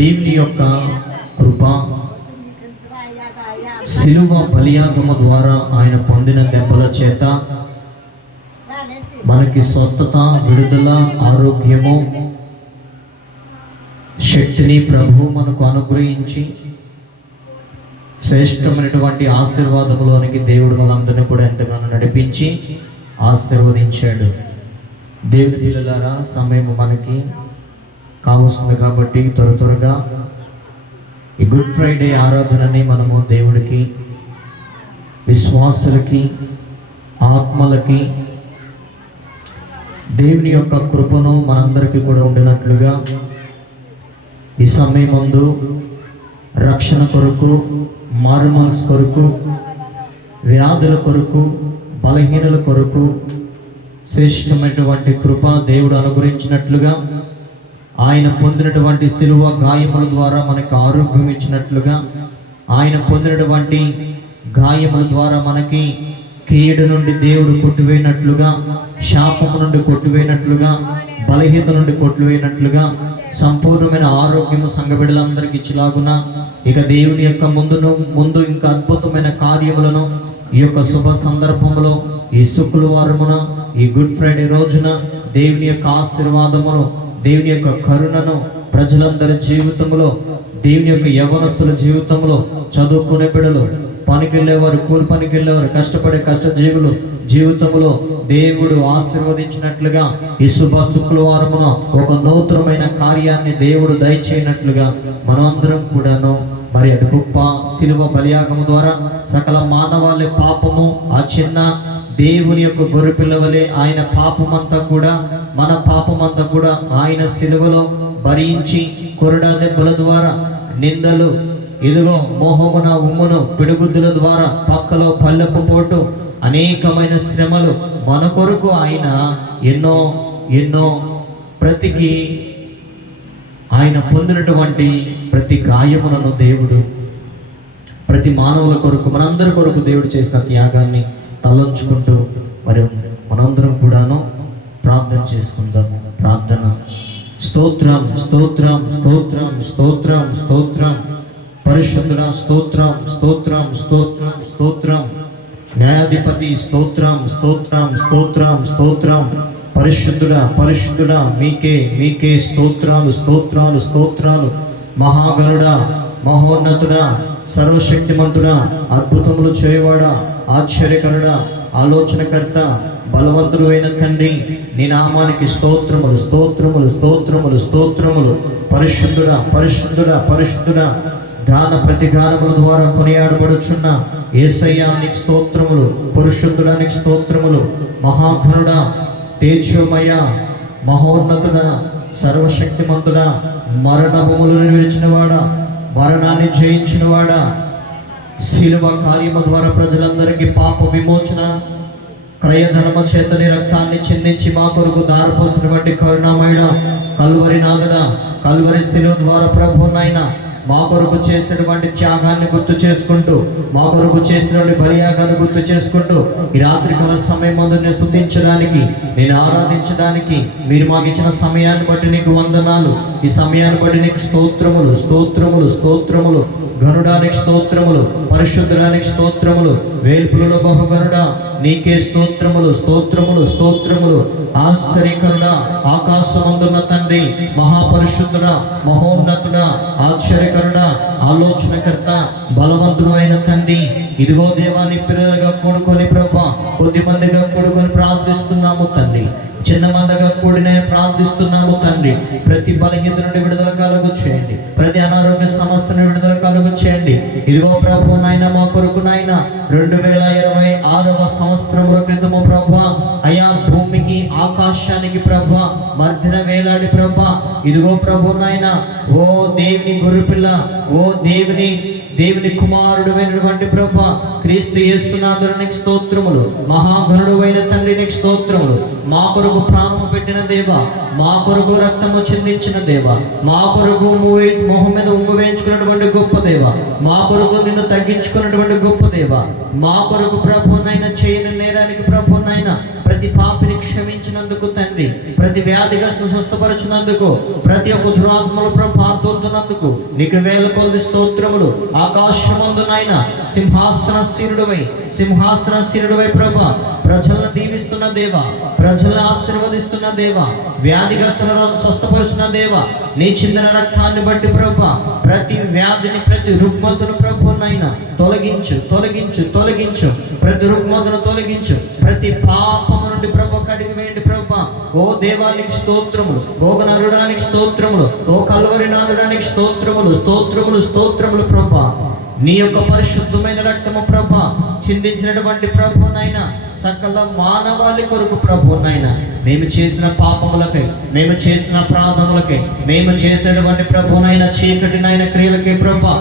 దేవుని యొక్క కృప శిలువ బలియాగము ద్వారా ఆయన పొందిన దెబ్బల చేత మనకి స్వస్థత, విడుదల, ఆరోగ్యము, శక్తిని ప్రభు మనకు అనుగ్రహించి శ్రేష్టమైనటువంటి ఆశీర్వాదములోనికి దేవుడు మనందరినీ కూడా ఎంతగానో నడిపించి ఆశీర్వదించాడు. దేవుని పిల్లలారా, సమయం మనకి కావస్తుంది కాబట్టి త్వరగా ఈ గుడ్ ఫ్రైడే ఆరాధనని మనము దేవుడికి, విశ్వాసులకి, ఆత్మలకి దేవుని యొక్క కృపను మనందరికీ కూడా ఉండినట్లుగా ఈ సమయం ముందు రక్షణ కొరకు, మారుమనసు కొరకు, వ్యాధుల కొరకు, బలహీనల కొరకు శ్రేష్టమైనటువంటి కృప దేవుడు అనుగ్రహించినట్లుగా, ఆయన పొందినటువంటి శిలువ గాయముల ద్వారా మనకు ఆరోగ్యం ఇచ్చినట్లుగా, ఆయన పొందినటువంటి గాయముల ద్వారా మనకి కీడు నుండి దేవుడు కొట్టివేయినట్లుగా, శాపము నుండి కొట్టివేయినట్లుగా, బలహీనత నుండి కొట్టివేయినట్లుగా సంపూర్ణమైన ఆరోగ్యము సంఘ బిడ్డలందరికీ ఇచ్చిలాగున ఇక దేవుని యొక్క ముందు ఇంకా అద్భుతమైన కార్యములను ఈ యొక్క శుభ సందర్భంలో, ఈ శుక్రవారమున, ఈ గుడ్ ఫ్రైడే రోజున దేవుని యొక్క ఆశీర్వాదమును, దేవుని యొక్క కరుణను ప్రజలందరి జీవితంలో, దేవుని యొక్క యవనస్తుల జీవితంలో, చదువుకునే బిడ్డలు, పనికెళ్ళేవారు, కూలి పనికెళ్ళేవారు, కష్టపడే కష్టజీవులు జీవితంలో దేవుడు ఆశీర్వదించినట్లుగా ఈ శుభ శుక్రవారమున ఒక నూతనమైన కార్యాన్ని దేవుడు దయచేయనట్లుగా మనమందరం కూడాను మరి అటు గొప్ప శిలువ బలియాగము ద్వారా సకల మానవాళి పాపము ఆ చిన్న దేవుని యొక్క గొర్రెపిల్ల వలె ఆయన పాపమంతా కూడా, మన పాపమంతా కూడా ఆయన శిలువలో భరించి కొరడా దెబ్బల ద్వారా, నిందలు, ఇదిగో మోహమున ఉమ్మును, పిడుగుద్దుల ద్వారా, పక్కలో పల్లెపు పోటు, అనేకమైన శ్రమలు మన కొరకు ఆయన ఎన్నో ఎన్నో ప్రతికి ఆయన పొందినటువంటి ప్రతి గాయములను దేవుడు ప్రతి మానవుల కొరకు, మనందరి కొరకు దేవుడు చేసిన త్యాగాన్ని తలంచుకుంటూ మరి మనందరం కూడాను ప్రార్థన చేసుకుందాము. ప్రార్థన. స్తోత్రం, స్తోత్రం, స్తోత్రం, స్తోత్రం, స్తోత్రం, పరిశుద్ధుడా స్తోత్రం, స్తోత్రం, స్తోత్రం, స్తోత్రం, న్యాయాధిపతి స్తోత్రం, స్తోత్రం, స్తోత్రం, స్తోత్రం, పరిశుద్ధుడా, పరిశుద్ధుడా, మీకే స్తోత్రాలు, స్తోత్రాలు, స్తోత్రాలు, మహాగణుడా, మహోన్నతుడా, సర్వశక్తిమంతుడా, అద్భుతములు చేయవాడా, ఆశ్చర్యకరుడా, ఆలోచనకర్త, బలవంతుడు అయిన తండ్రి, నీ నామానికి స్తోత్రములు, స్తోత్రములు, స్తోత్రములు, స్తోత్రములు. పరిశుద్ధుడా, పరిశుద్ధుడా, పరిశుద్ధుడా, గాన ప్రతిగానముల ద్వారా కొనియాడబడుచున్న యేసయ్యా నీకు స్తోత్రములు, పరిశుద్ధుడానికి స్తోత్రములు. మహాఘనుడా, తేజోమయ, మహోన్నతుడా, సర్వశక్తిమంతుడా, మరణములను విడిచినవాడా, మరణాన్ని జయించినవాడా, శిలువ కార్యము ద్వారా ప్రజలందరికీ పాప విమోచన, క్రయధనమ చేతని రక్తాన్ని చిందించి మా కొరకు దారిపోసినటువంటి కరుణామయుడా, కల్వరి నాథుడా, కల్వరి శిలువ ద్వారా ప్రభునైనా మా కొరకు చేసినటువంటి త్యాగాన్ని గుర్తు చేసుకుంటూ, మా కొరకు చేసినటువంటి బలియాగాన్ని గుర్తు చేసుకుంటూ ఈ రాత్రికాల సమయం ముందు నేను స్తుతించడానికి, నేను ఆరాధించడానికి మీరు మాకు ఇచ్చిన సమయాన్ని బట్టి నీకు వందనాలు. ఈ సమయాన్ని బట్టి నీకు స్తోత్రములు, స్తోత్రములు, స్తోత్రములు. గనుడానికి స్తోత్రములు, పరిశుద్ధడానికి స్తోత్రములు, వేల్పులలో బహుగనుడా నీకే స్తోత్రములు, స్తోత్రములు, స్తోత్రములు. ఆశ్చర్యకరుడా, ఆకాశమందున్న తండ్రి, మహాపరిశుద్ధుడా, మహోన్నతుడా, ఆశ్చర్యకరుడా, ఆలోచనకర్త, బలవంతుడు అయిన తండ్రి, ఇదిగో దేవాన్ని పిల్లలుగా కూడుకొని ప్రభా, కొద్ది మందిగా కూడుకొని ప్రార్థిస్తున్నాము తండ్రి, చిన్న మందగా కూడి నేను ప్రార్థిస్తున్నాము తండ్రి. ప్రతి బలహీనత నుండి విడుదల కలుగు చేయండి, ప్రతి అనారోగ్య సమస్య నుండి విడుదల కలుగు చేయండి. ఇదిగో ప్రభు నాయన, మా కొరకు నాయన 2026వ సంవత్సరంలో క్రితము ప్రభా, అయా భూమికి ఆకాశానికి ప్రభా మర్దిన వేలాడి ప్రభా, ఇదిగో ప్రభు నాయన, ఓ దేవుని గొర్రెపిల్ల, ఓ దేవుని కుమారుడు అయినటువంటి ప్రభా క్రీస్తు యేసునాథునికి స్తోత్రములు. మహాగణుడు అయిన తండ్రి నీకు స్తోత్రములు. మా కొరకు ప్రాణము పెట్టిన దేవ, మా కొరకు రక్తము చిందించిన దేవా, మా కొరకు మొహం మీద ఉమ్ము వేయించుకున్నటువంటి గొప్ప దేవా, మా కొరకు నిన్ను తగ్గించుకున్నటువంటి గొప్ప దేవా, మా కొరకు ప్రభునైనా చేయని నేరానికి ప్రభునైనా ప్రతి పాపిని క్షమించినందుకు తండ్రి, ప్రతి వ్యాధిగ్రస్తు స్వస్థపరచినందుకు, ప్రతి ఒక్క దురాత్మలు పాల్గొంటున్నందుకు నీకు వేల కొలది స్తోత్రములు. ఆకాశమందునైన సింహాసనశీనుడివై ప్రభా, ప్రజలను దీవిస్తున్న దేవా, ప్రజలను ఆశీర్వదిస్తున్న దేవా, వ్యాధిగ్రస్తులను స్వస్థపరుస్తున్న దేవా, నీ చిందిన రక్తాన్ని బట్టి ప్రభా ప్రతి వ్యాధిని, ప్రతి రుగ్మతను ప్రభునైనా తొలగించు, తొలగించు, తొలగించు, ప్రతి రుగ్మతను తొలగించు, ప్రతి పాపము నుండి ప్రభు కడిగి వేయండి ప్రభా. ఓ దేవానికి స్తోత్రములు, ఓ నరుడానికి స్తోత్రములు, ఓ కల్వరి నాదుడానికి స్తోత్రములు, స్తోత్రములు, స్తోత్రములు ప్రభా. నీ యొక్క పరిశుద్ధమైన రక్తము ప్రభా చిందించినటువంటి ప్రభునైనా సకల మానవాళి కొరకు ప్రభునైనా మేము చేసిన పాపములకై, మేము చేసిన అపరాధములకై, మేము చేసినటువంటి ప్రభునైనా చీకటినైన క్రియలకై ప్రభా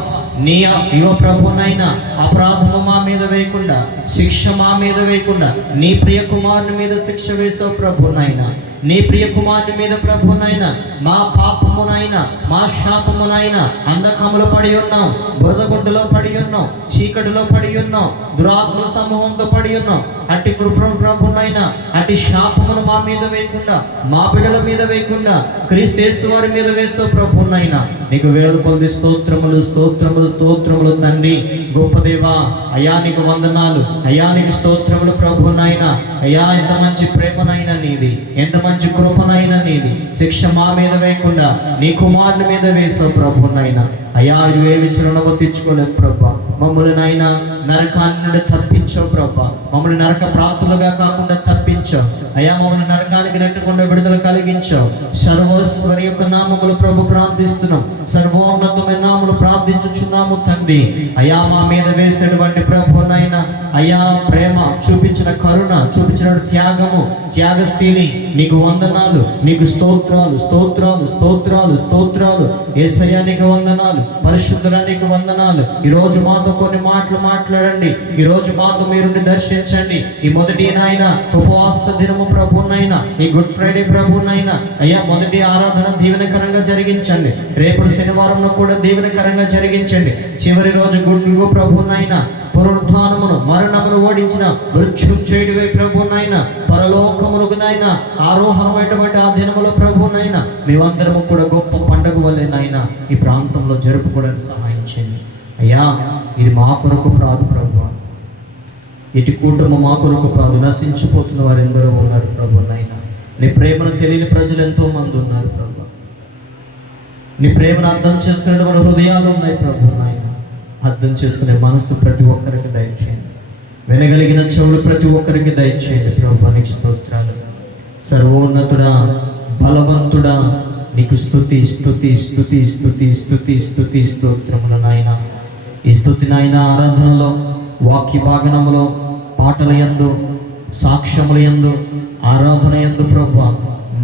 నీ యువ ప్రభునైనా అపరాధము మా మీద వేయకుండా, శిక్ష మా మీద వేయకుండా నీ ప్రియ కుమారుని మీద శిక్ష వేసావు ప్రభునైనా. నీ ప్రియ కుమారుని మీద ప్రభునైనా మా పాపమునైనా, మా శాపమునైనా అంధకములో పడి ఉన్నాం, బురదగుంటలో పడి ఉన్నాం, చీకటిలో పడి ఉన్నాం, దురాత్మల సమూహంతో పడి ఉన్నాం. అట్టి కృపను ప్రభునైనా అట్టి శాపమును మా మీద వేయకుండా, మా బిడ్డల మీద వేయకుండా క్రీస్తు వారి మీద వేసావు ప్రభునైనా. నీకు వేల కొలది స్తోత్రములు, స్తోత్రములు, స్తోత్రములు తండ్రి. గొప్ప దేవా, అయ్యా నీకు వందనాలు, అయ్యా నీకు స్తోత్రములు ప్రభునైనా. అయ్యా ఎంత మంచి ప్రేమనైనా నీది, ఎంత మంచి కృపనైనా నీది. శిక్ష మా మీద వేయకుండా నీ కుమారుని మీద వేసావు ప్రభునైనా. అయ్యా ఇది ఏమి చిరునవ్వు తెచ్చుకోలేదు ప్రభా. మమ్మల్ని నాయనా నరకాన్ని నుండి తప్పించావు ప్రభా. మమ్మల్ని నరక ప్రాప్తులుగా కాకుండా తప్పించావు అయ్యా. మమ్మల్ని నరకానికి నెట్టకుండా విడుదల కలిగించావు. సర్వస్వరి యొక్క నామములు ప్రభు ప్రార్థిస్తున్నాం, సర్వోన్నతమైన నామములు ప్రార్థించుచున్నాము తండ్రి. అయ్యా మా మీద వేసినటువంటి ప్రభునైనా అయ్యా ప్రేమ చూపించిన, కరుణ చూపించిన త్యాగము, త్యాగశీలి నీకు వందనాలు, నీకు స్తోత్రాలు, స్తోత్రాలు, స్తోత్రాలు, స్తోత్రాలు. యేసయ్యా నీకు వందనాలు, పరిశుద్ధుడా నీకు వందనాలు. ఈరోజు మాతో కొన్ని మాటలు మాట్లాడండి, ఈరోజు మాతో మీరు దర్శించండి. ఈ మొదటి నాయన ఉపవాస దినము ప్రభునైనా, ఈ గుడ్ ఫ్రైడే ప్రభునైనా అయ్యా మొదటి ఆరాధన దీవెనకరంగా జరిగించండి. రేపు శనివారంలో కూడా దీవెనకరంగా జరిగించండి. చివరి రోజు గుడ్ ప్రభునైనా పునరుత్థానమును, మరణమును ఓడించిన మృత్యుంజయుడివై ప్రభునైనా, పరలోకమునకు నాయనా ఆరోహణమైనటువంటి ఆ దినములో ప్రభునైనా మేమందరము కూడా గొప్ప పండుగ వల్లే నాయనా ఈ ప్రాంతంలో జరుపుకోవడానికి సహాయం చేయండి అయ్యా. ఇది మా కొరకు ప్రాదు ప్రభు, ఇటు కుటుంబం మా కొరకు ప్రాదు. నశించిపోతున్న వారు ఎందరో ఉన్నారు ప్రభునైనా. నీ ప్రేమను తెలియని ప్రజలు ఎంతో మంది ఉన్నారు ప్రభు. నీ ప్రేమను అర్థం చేసుకునే మన హృదయాలు ఉన్నాయి ప్రభునైనా. అర్థం చేసుకునే మనసు ప్రతి ఒక్కరికి దయచేయండి, వినగలిగిన చెవులు ప్రతి ఒక్కరికి దయచేయండి ప్రభు. నీకు స్తోత్రాలు. సర్వోన్నతుడా, బలవంతుడా నీకు స్తుతి, స్తుతి, స్తుతి, స్తుతి, స్తుతి, స్తుతి, స్తోత్రములు నాయన. ఈ స్తుతి నాయన ఆరాధనలో, వాక్య భాగనములో, పాటల యందు, సాక్ష్యముల యందు, ఆరాధన యందు ప్రభు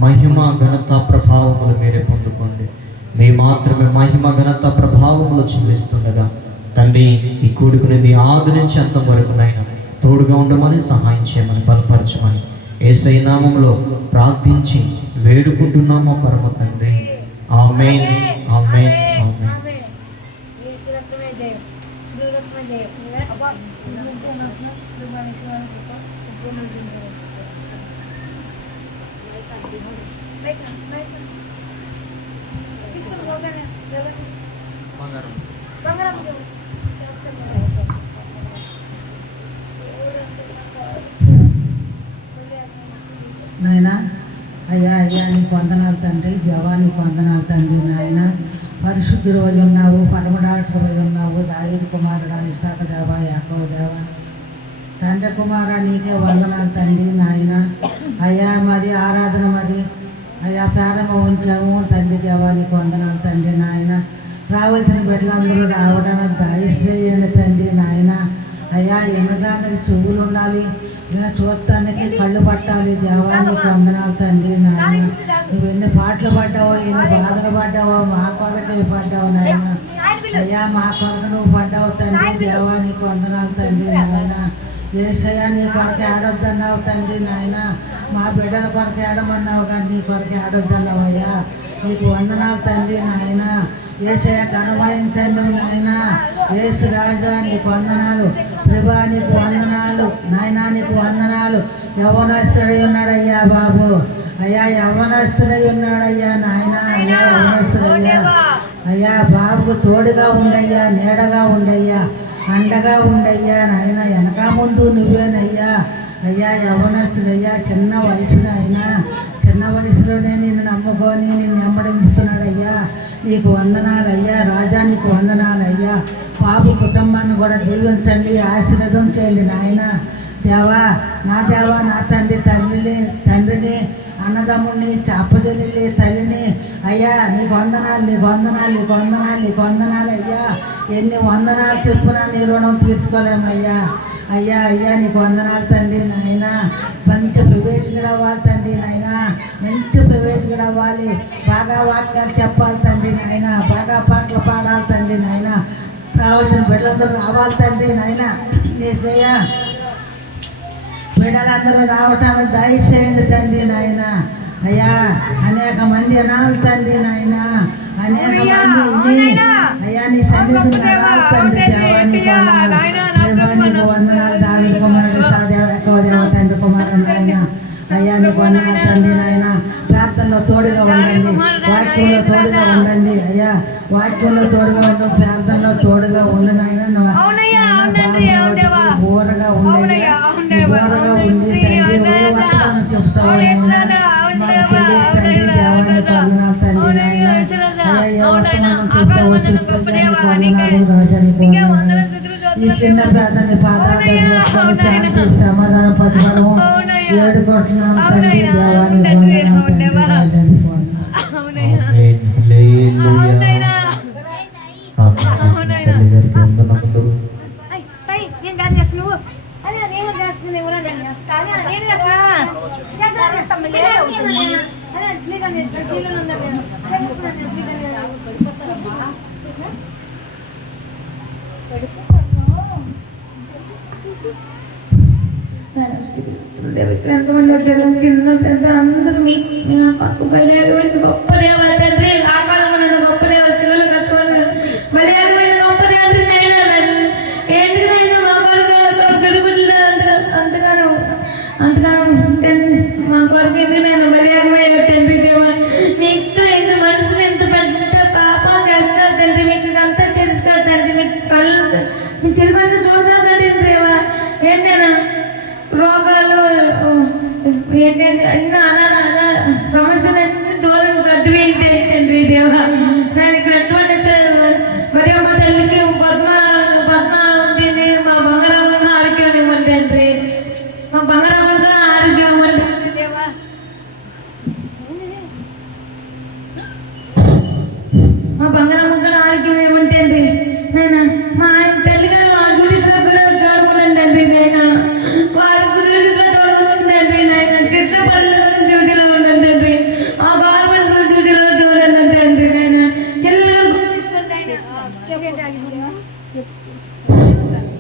మహిమ, ఘనత, ప్రభావములు మీరే పొందుకోండి. మీ మాత్రమే మహిమ, ఘనత, ప్రభావములు చెల్లిస్తుండగా తండ్రి ఈ కూడుకునేది ఆది నుంచి అంతం వరకు నాయన తోడుగా ఉండమని, సహాయం చేయమని, బలపరచమని యేసయ్య నామములో ప్రార్థించి వేడుకుంటున్నాము పరమ తండ్రి. ఆమేన్, ఆమేన్, ఆమేన్. నాయన అయ్యా, అయ్యా నీకు వందనాలు తండ్రి. దేవా నీకు వందనాలు తండ్రి. నాయన పరిశుద్ధుడు అయి ఉన్నావు, పరమడాక్టర్ అయి ఉన్నావు, దావీదు కుమారుడా, ఇస్సాక దేవ, యాకోబు దేవ, తండ్రి కుమార నీకే వందనాలు తండ్రి. నాయన అయ్యా మరి ఆరాధన మరి అయ్యా ప్రారంభం ఉంచాము తండ్రి. దేవా నీకు వందనాలు తండ్రి. నాయన రావాల్సిన బిడ్డలందరూ రావడానికి దయచేయండి తండ్రి. నాయన అయ్యా ఎనడానికి చెవులు ఉండాలి, చూడటానికి కళ్ళు పట్టాలి. దేవా నీకు వందనాలు తండ్రి. నాయన నువ్వు ఎన్ని పాటలు పడ్డావో, ఎన్ని బాధలు పడ్డావో, మా కొరకై పడ్డావు నాయన. అయ్యా మా కొరకు నువ్వు పడ్డావు తండ్రి. దేవా నీకు వందనాలు తండ్రి. నాయన యేసయ్యా నీ కొరకు ఆడొద్దన్నావు తండ్రి. నాయన మా బిడ్డల కొరకు ఏడమన్నావు కానీ నీ కొరకు ఏడొద్దన్నావయ్యా. నీకు వందనాలు తండ్రి నాయన. యేసయ్య ఘనమైన తండ్రి నాయన. యేసు రాజా నీకు వందనాలు. ప్రభా నీకు వందనాలు నాయన. నీకు వందనాలు. యవ్వనస్తుడై ఉన్నాడయ్యా బాబు. అయ్యా యవ్వనస్తుడై ఉన్నాడయ్యా నాయన. అయ్యా యవ్వనస్తుడయ్యా. అయ్యా బాబుకు తోడుగా ఉండయ్యా, నీడగా ఉండయ్యా, అండగా ఉండయ్యా నాయన. వెనక ముందు నువ్వేనయ్యా. అయ్యా యవ్వనస్తుడయ్యా. చిన్న వయసులో అయినా చిన్న వయసులోనే నిన్ను నమ్ముకొని నిన్ను వెంబడించుతున్నాడయ్యా. నీకు వందనాలయ్యా రాజా. నీకు వందనాలయ్యా. బాబు కుటుంబాన్ని కూడా దీవించండి, ఆశీర్వాదం చేయండి నాయన. దేవా నా దేవా నా తండ్రిని అన్నదమ్ముడిని చాపజల్లి తల్లిని అయ్యా నీకు వందనాలు, నీకు వందనాలు, నీకు వందనాలు, నీకు వందనాలు అయ్యా. ఎన్ని వందనాలు చెప్పునా నీ రుణం తీర్చుకోలేమయ్యా. అయ్యా అయ్యా నీకు వందనాలు తండ్రి నాయన. మంచి వివేచకుడు అవ్వాలి తండ్రి నాయన. మంచి వివేచకుడు అవ్వాలి. బాగా వాక్యాలు చెప్పాలి తండ్రి నాయన. బాగా పాటలు పాడాలి తండ్రి నాయన. కావాల్సిన బిడ్డలందరూ రావాలి తండ్రి నాయన. యేసయ్యా బిడ్డలందరూ రావటానికి దయచేయండి తండ్రి నాయన. అయ్యా అనేక మంది అనాలి తండ్రి నాయన. అనేక మంది అయ్యా నీ సన్నిధిని నడాలి తండ్రి. దేవానికి వందనాలు. దావీదు కుమారుడు సాదేవ ఎక్కువ దేవ తండ్రి కుమారుడు నాయన. అయ్యా నీకు వందనాలు తండ్రి నాయన. ప్రార్థనలో తోడుగా ఉండండి, వాక్యంలో తోడుగా ఉండండి అయ్యా. వాక్యంలో తోడుగా ఉండు, ప్రార్థనలో తోడుగా ఉండు నాయన. ఊరగా ఉండి వర్తమానం చెప్తావు తండ్రి. దేవానికి వందనాలు తండ్రి నాయన. అయ్యా వర్తమానం చెప్తావు రాజానికి వందనాలు. ఈ చిన్న పేదని పాదాలు సమాధాన పథకాలు ఏడుకుంటున్నాను తండ్రి. దేవానికి వందనాలు తండ్రి. రాజానికి ఎంతమంది వచ్చారు చిన్న పెద్ద అందరూ మీ పక్కు బలియాగమైన గొప్ప దేవ తండ్రి. ఆకాశం గొప్ప దేవ శిలువలు కట్టుకోవాలి బలియాగమైన గొప్ప తండ్రి నైనా. ఏంటికైనా మా కొరకు గడుగుడ్లు అంతగానో మా కొరకు ఎందుకైనా బలియాగమైన తండ్రి దేవ. మీ ఇక్కడ ఎంత మనుషులు ఎంత పెద్ద పాపం చేస్తున్నారు తండ్రి. మీకు ఇదంతా తెలుసు కదా తండ్రి. మీకు కళ్ళు మీ చిరుమంతా చూస్తారు కదా దేవ. ఏంటైనా రోగాలు ఏంటంటే అన్న సమస్యలన్నీ దూరం కట్టివేయండి తండ్రి దేవ. నేను ఇక్కడ ఎటువంటి మరి అమ్మ తల్లికి పద్మ ఉంటుంది. మా బంగారాముగా ఆరోగ్యం ఇవ్వండి తండ్రి. మా బంగారాముగా ఆరోగ్యం ఇవ్వండి దేవ. మా బంగారాముగా ఆరోగ్యం ఇవ్వండి తండ్రి. నేను మా ఆయన తల్లి గారు ఆ గుడిసెలో కూడా చూడకూడదు తండ్రి. నేను వారి గుడిసెలో చూడకూడదు నాయన. చిత్రపల్లి డ్యూటీలో ఉండండి తండ్రి. ఆ గవర్నమెంట్ డ్యూటీలో చూడండి తండ్రి.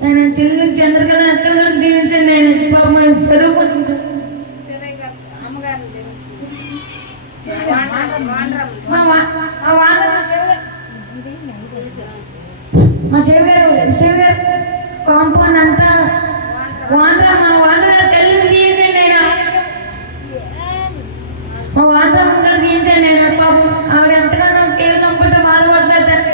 నేను చెల్లెలు చంద్రకళ అక్కడ కూడా దీవించండి ఆయన. పాప చదువుకుంటు మా శివ గారు కాంపౌండ్ అంతా వాండ్రా తెల్లు తీయించండి ఆయన. మా వాండ్రా ముక్కలు తీయించండి ఆయన. పాపం ఆవిడ ఎంతగానో కేసు చంపుకుంటే బాధపడతారు తండ్రి.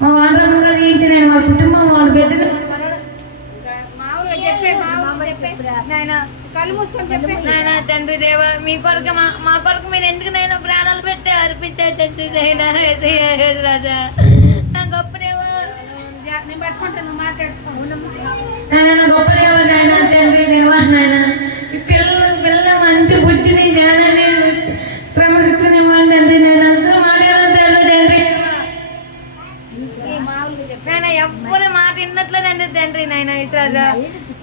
మా వాండ్రా ముక్కలు తీయించండి ఆయన. మా కుటుంబం వాళ్ళ బిడ్డలు కళ్ళు మూసుకొని చెప్పి నాయన తండ్రి దేవ. మీ కొరకు మా కొరకు మీరు ఎందుకునైనా ప్రాణాలు పెట్టి అర్పించారు తండ్రి. రాజా నా గొప్ప దేవ. నేను పట్టుకుంటాను మాట్లాడుతున్నాను. గొప్ప దేవ నాయన తండ్రి దేవ. నాయన ఈ పిల్లలు మంచి బుద్ధిని జ్ఞానాన్ని క్రమశిక్షణ ఇవ్వండి తండ్రి. నేను అందరూ మాట్లాడాలి తండ్రి. నాయన ఎవ్వరు మాట విన్నట్లేదండి తండ్రి. నాయన రాజా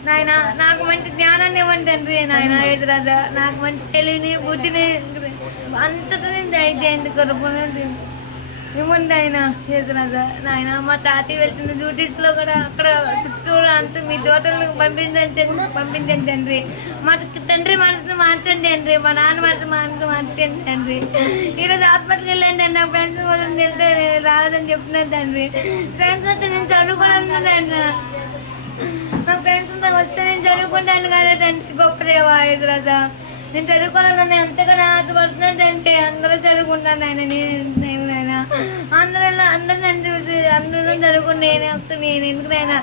నాయన నాకు మంచి జ్ఞానాన్ని ఇవ్వండి తండ్రి. నాయన రాజా నాకు మంచి తెలివిని బుద్ధిని అంతటిని దయచేయండి కొరకు. ఇవ్వండి ఆయన యేసురాజా. నాయన మా తాతయ్య వెళ్తున్న డ్యూటీస్లో కూడా అక్కడ చుట్టూరు అంతా మీ తోటలను పంపించండి తండ్రి. మా తండ్రి మనసును మార్చండి తండ్రి. మా నాన్న మనసును మార్చండి తండ్రి. ఈరోజు హాస్పిటల్కి వెళ్ళండి నా ఫ్రెండ్స్ వదిలి వెళ్తే రాలేదని చెప్తున్నాను తండ్రి. ఫ్రెండ్స్ వస్తే నేను చదువుకోవాలన్నదండి. నా ఫ్రెండ్స్ వస్తే నేను చదువుకుంటాను కదా తండ్రి. గొప్ప దేవా యేసురాజా, నేను చదువుకోవాలని ఎంతగానో ఆశపడుతున్నాను అంటే అందరూ చదువుకుంటాను ఆయన. నేను నాయన అందరూ చదువుకుని నేను ఎందుకునైనా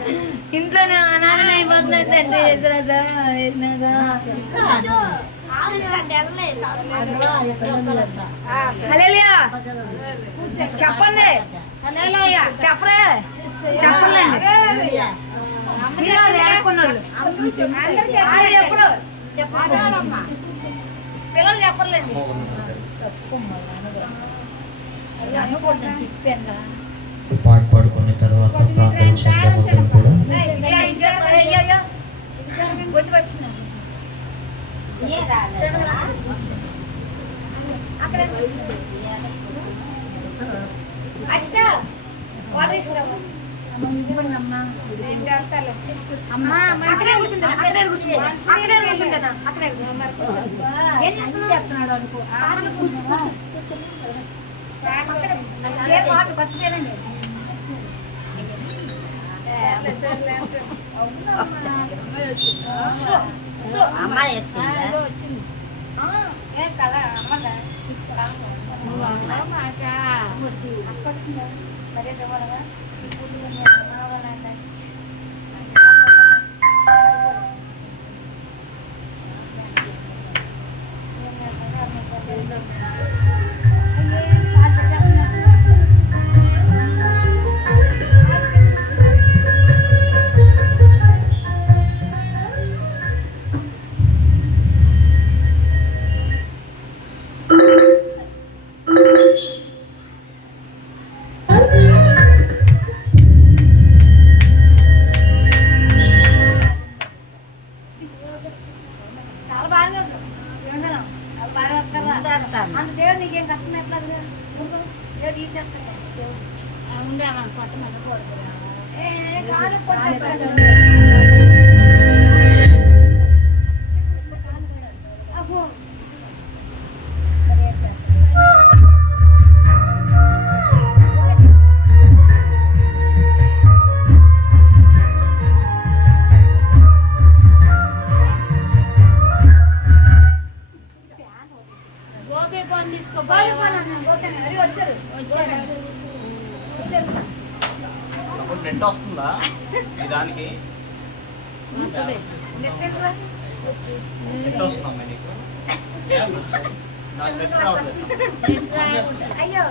ఇంట్లో అనాథన అయిపోతున్నాను తండ్రి యేసురాజా. హల్లెలూయా చెప్పండి, చెప్పరే పిల్లలు చెప్పలేదు. పాట పాడుకున్న తర్వాత ప్రార్థన చేద్దాం అందరం కూడా. అమ్మాయి అంత దేవుడు నీకేం కష్టం ఎట్లా దేవుడు ఇచ్చేస్తాను. నెట్ వస్తుందా ఈ దానికి? నెట్ వస్తుందమ్మా నీకు? నాకు నెట్ రావట్లేదు. అయ్యో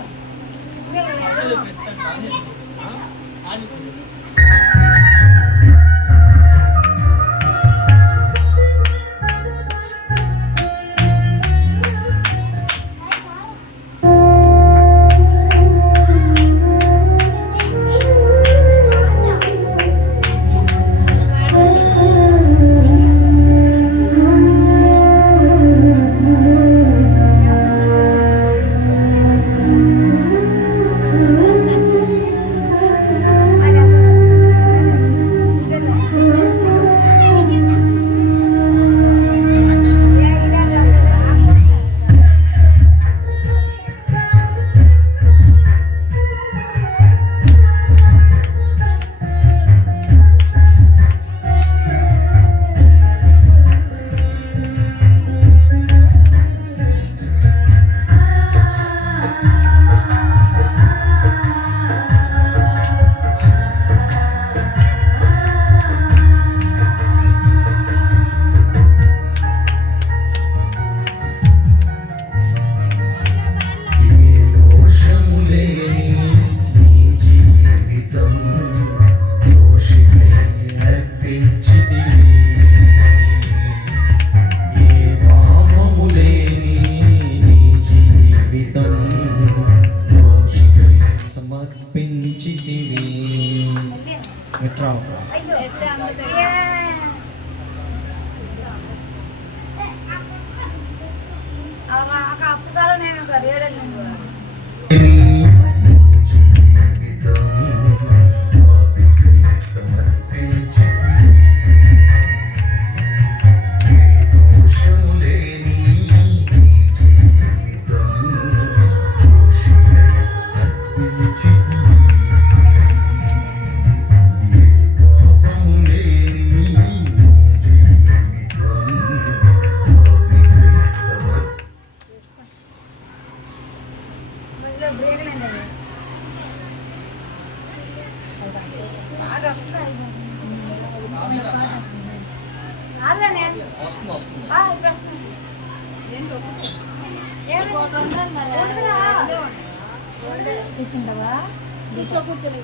వస్తుంది వస్తుంది. కూర్చుంటావా? కూర్చోని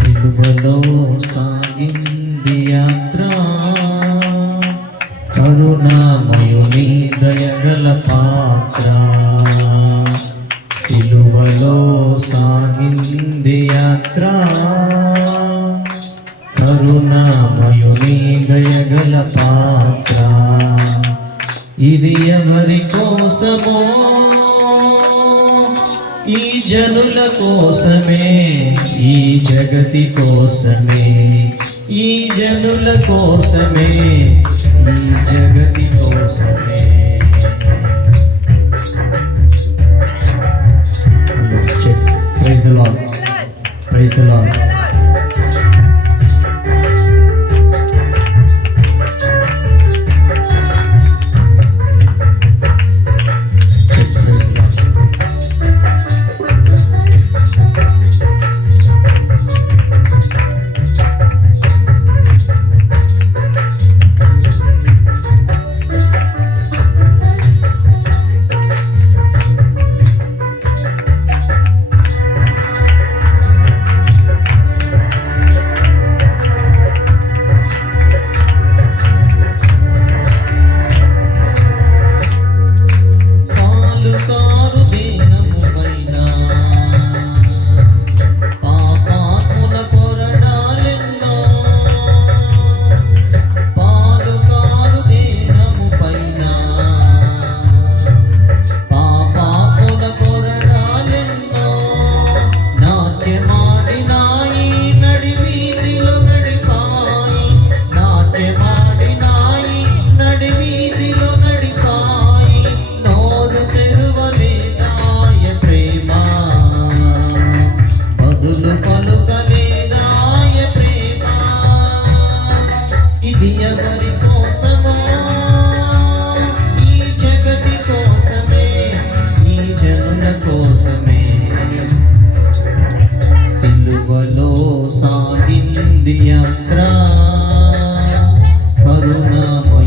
సిలువలో సాగింది యాత్ర, కరుణామయుని దయగల పాత్ర. సిలువలో సాగింది యాత్ర, కరుణామయుని దయగల పాత్ర. ఇది ఎవరి కోసమో? ఈ జనుల కోసమే, ఈ జగతి కోసమే, ఈ జనుల కోసమే, ఈ జగతి కోసమే. Praise the lord, praise the lord. యాత్ర కరుణామ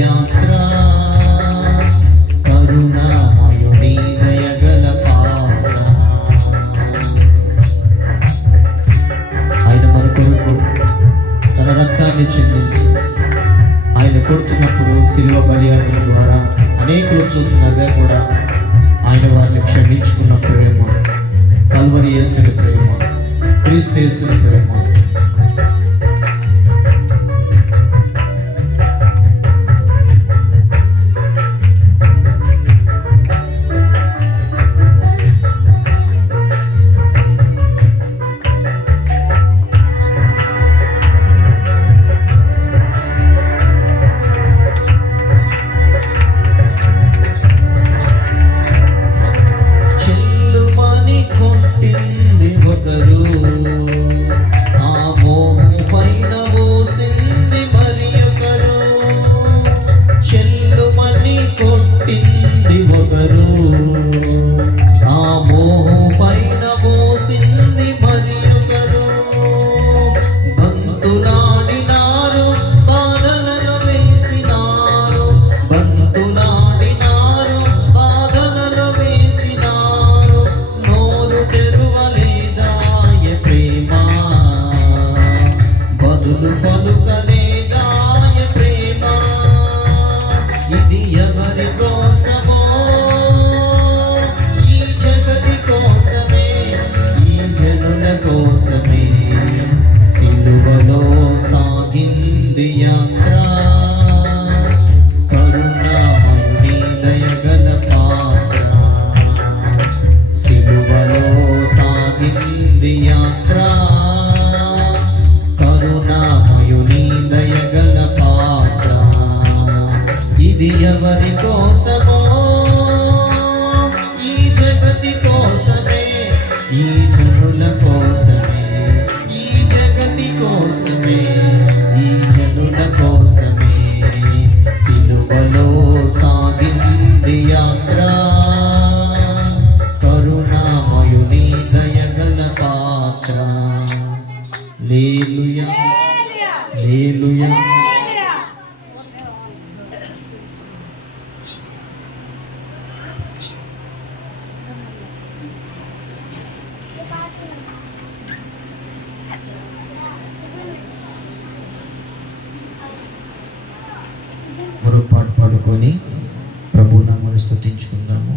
యాత్ర కరుణామయుని దయగల పాత్ర. ఆయన మన కొరకు తన రక్తాన్ని చిందించి ఆయన కొడుతున్నప్పుడు శిలువ బలియాగం ద్వారా అనేకులు చూసినగా కూడా ఆయన వారిని క్షమించుకున్న ప్రేమ, కల్వరి యేసుని ప్రేమ, క్రీస్తు యేసుని ప్రేమ. కొట్టింది ఒకరు, ఆ మోహం పైన పోసింది మరి ఒకరు. చెల్లుమని కొట్టింది ఒకరు, ఆ మోహం పైన పోసింది మరి ఒకరు. బంతులాడినారు, బాధలలో వేసినారు, బంతులాడినారు, బాధలలో వేసినారు. తెరువలేదాయ ప్రేమ, బదులు పలుకలేదాయ ప్రేమ. ఇది ఎవరి కోసమో, ఈ జగతి కోసమే, ఈ జనుల కోసమే సిలువలో సాగింది యాత్ర. కరుణామయుని దయగల పాత్ర, సిలువలో సాగింది యాత్ర. కరుణామయుని దయగల పాత్ర. ఇది ఎవరి కోసమో, ఈ జగతి కోసమే, ఈ జనుల కోసమే, ఈ జగతి కోసమే, ఈ జనుల కోసమే సిలువలో సాగింది యాత్ర. కరుణామయుని దయగల పాత్ర. హల్లెలూయా, హల్లెలూయా. మరో పాట పాడుకొని ప్రభు నామమును స్తుతించుకుందాము.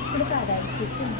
ఇప్పుడు కాదు చెప్పింది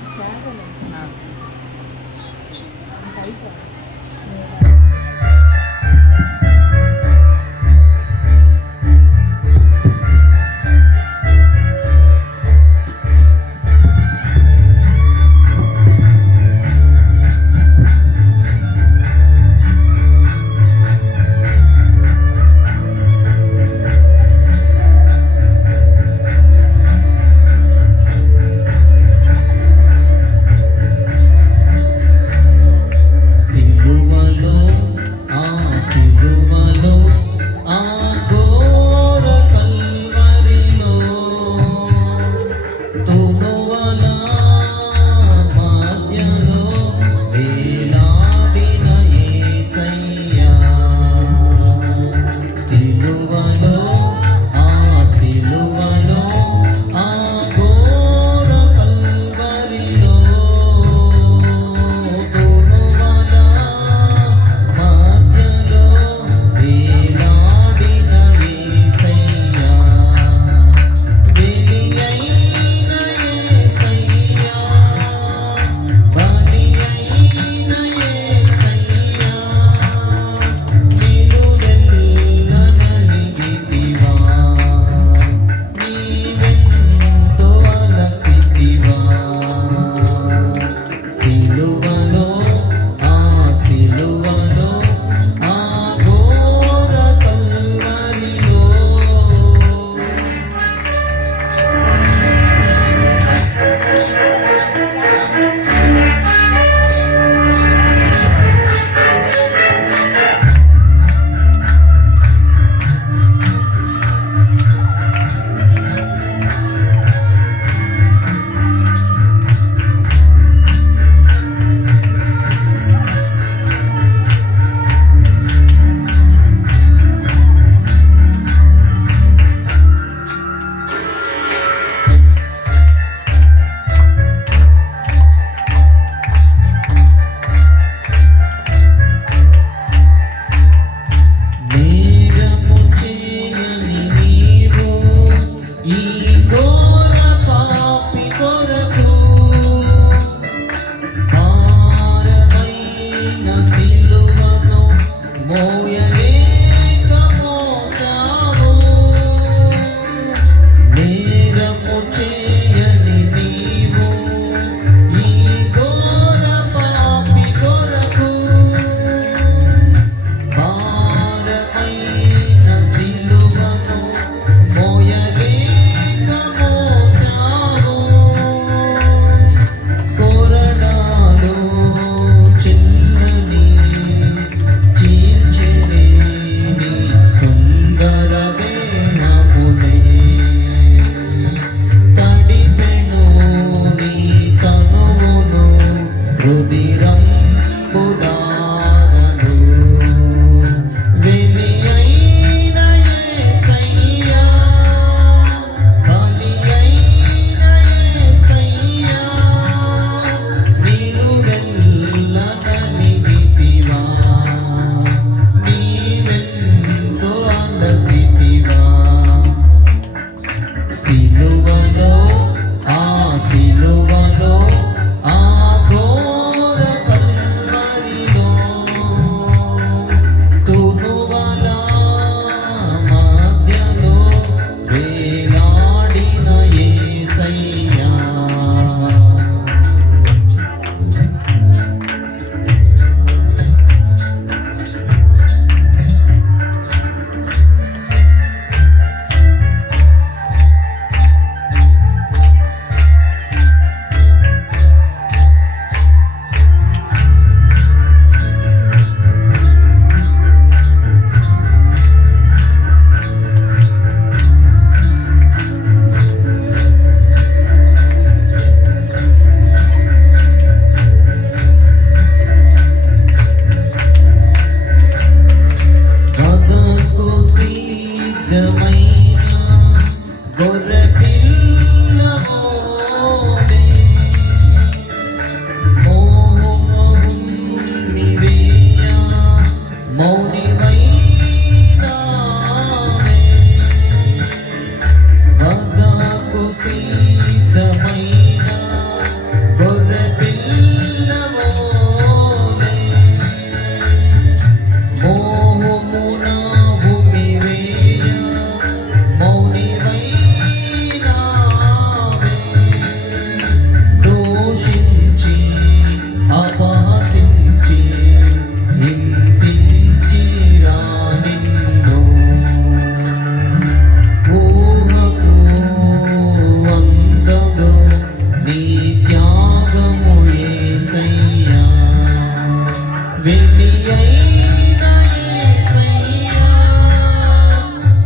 అయిన యేసయ్యా,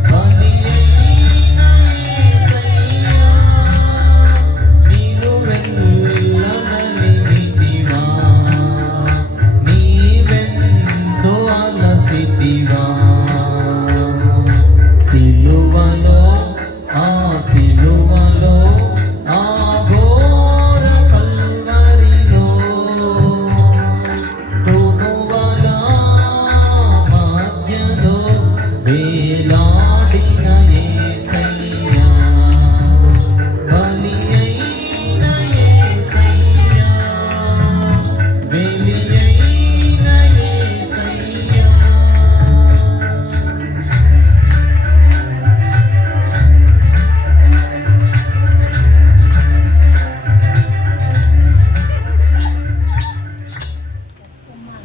బలి అయిన యేసయ్యా, నిలువెల్లనలిమితివా, నీవెంతో అలసితివా. సిలువలో ఆ సిలువలో ఆ ఘోర కల్వరిలో తోనువల మధ్యలో వేలాడిన యేసయ్యా, బలి అయిన యేసయ్యా, వెలి అయిన యేసయ్యా.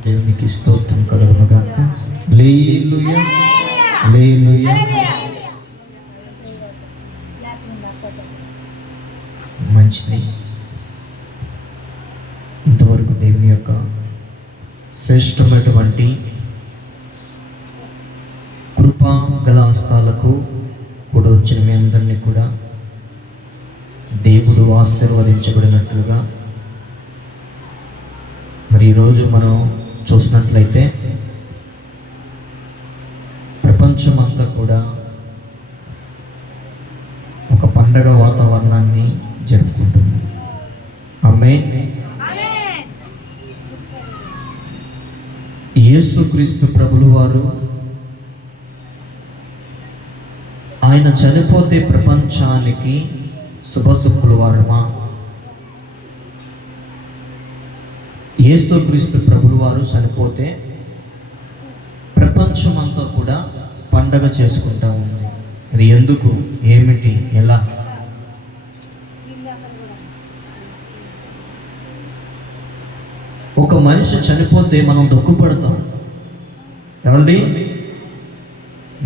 దేవునికి స్తోత్రం కలుగును గాక. హల్లెలూయా, హల్లెలూయా. మంచిది. ఇంతవరకు దేవుని యొక్క శ్రేష్టమైనటువంటి కృపా గల హస్తాలకు కూడా వచ్చిన మీ అందరినీ కూడా దేవుడు ఆశీర్వదించబడినట్లుగా మరి ఈరోజు మనం చూసినట్లయితే ప్రపంచమంతా కూడా ఒక పండగ వాతావరణాన్ని జరుపుకుంటుంది. ఆమేన్. యేసుక్రీస్తు ప్రభులు వారు ఆయన చనిపోతే ప్రపంచానికి శుభశుక్రవారమా? యేసుక్రీస్తు ప్రభులు వారు చనిపోతే ప్రపంచమంతా కూడా పండగ చేసుకుంటా ఉంది. అది ఎందుకు, ఏమిటి, ఎలా? ఒక మనిషి చనిపోతే మనం దుఃఖపడతాం. ఏమండి,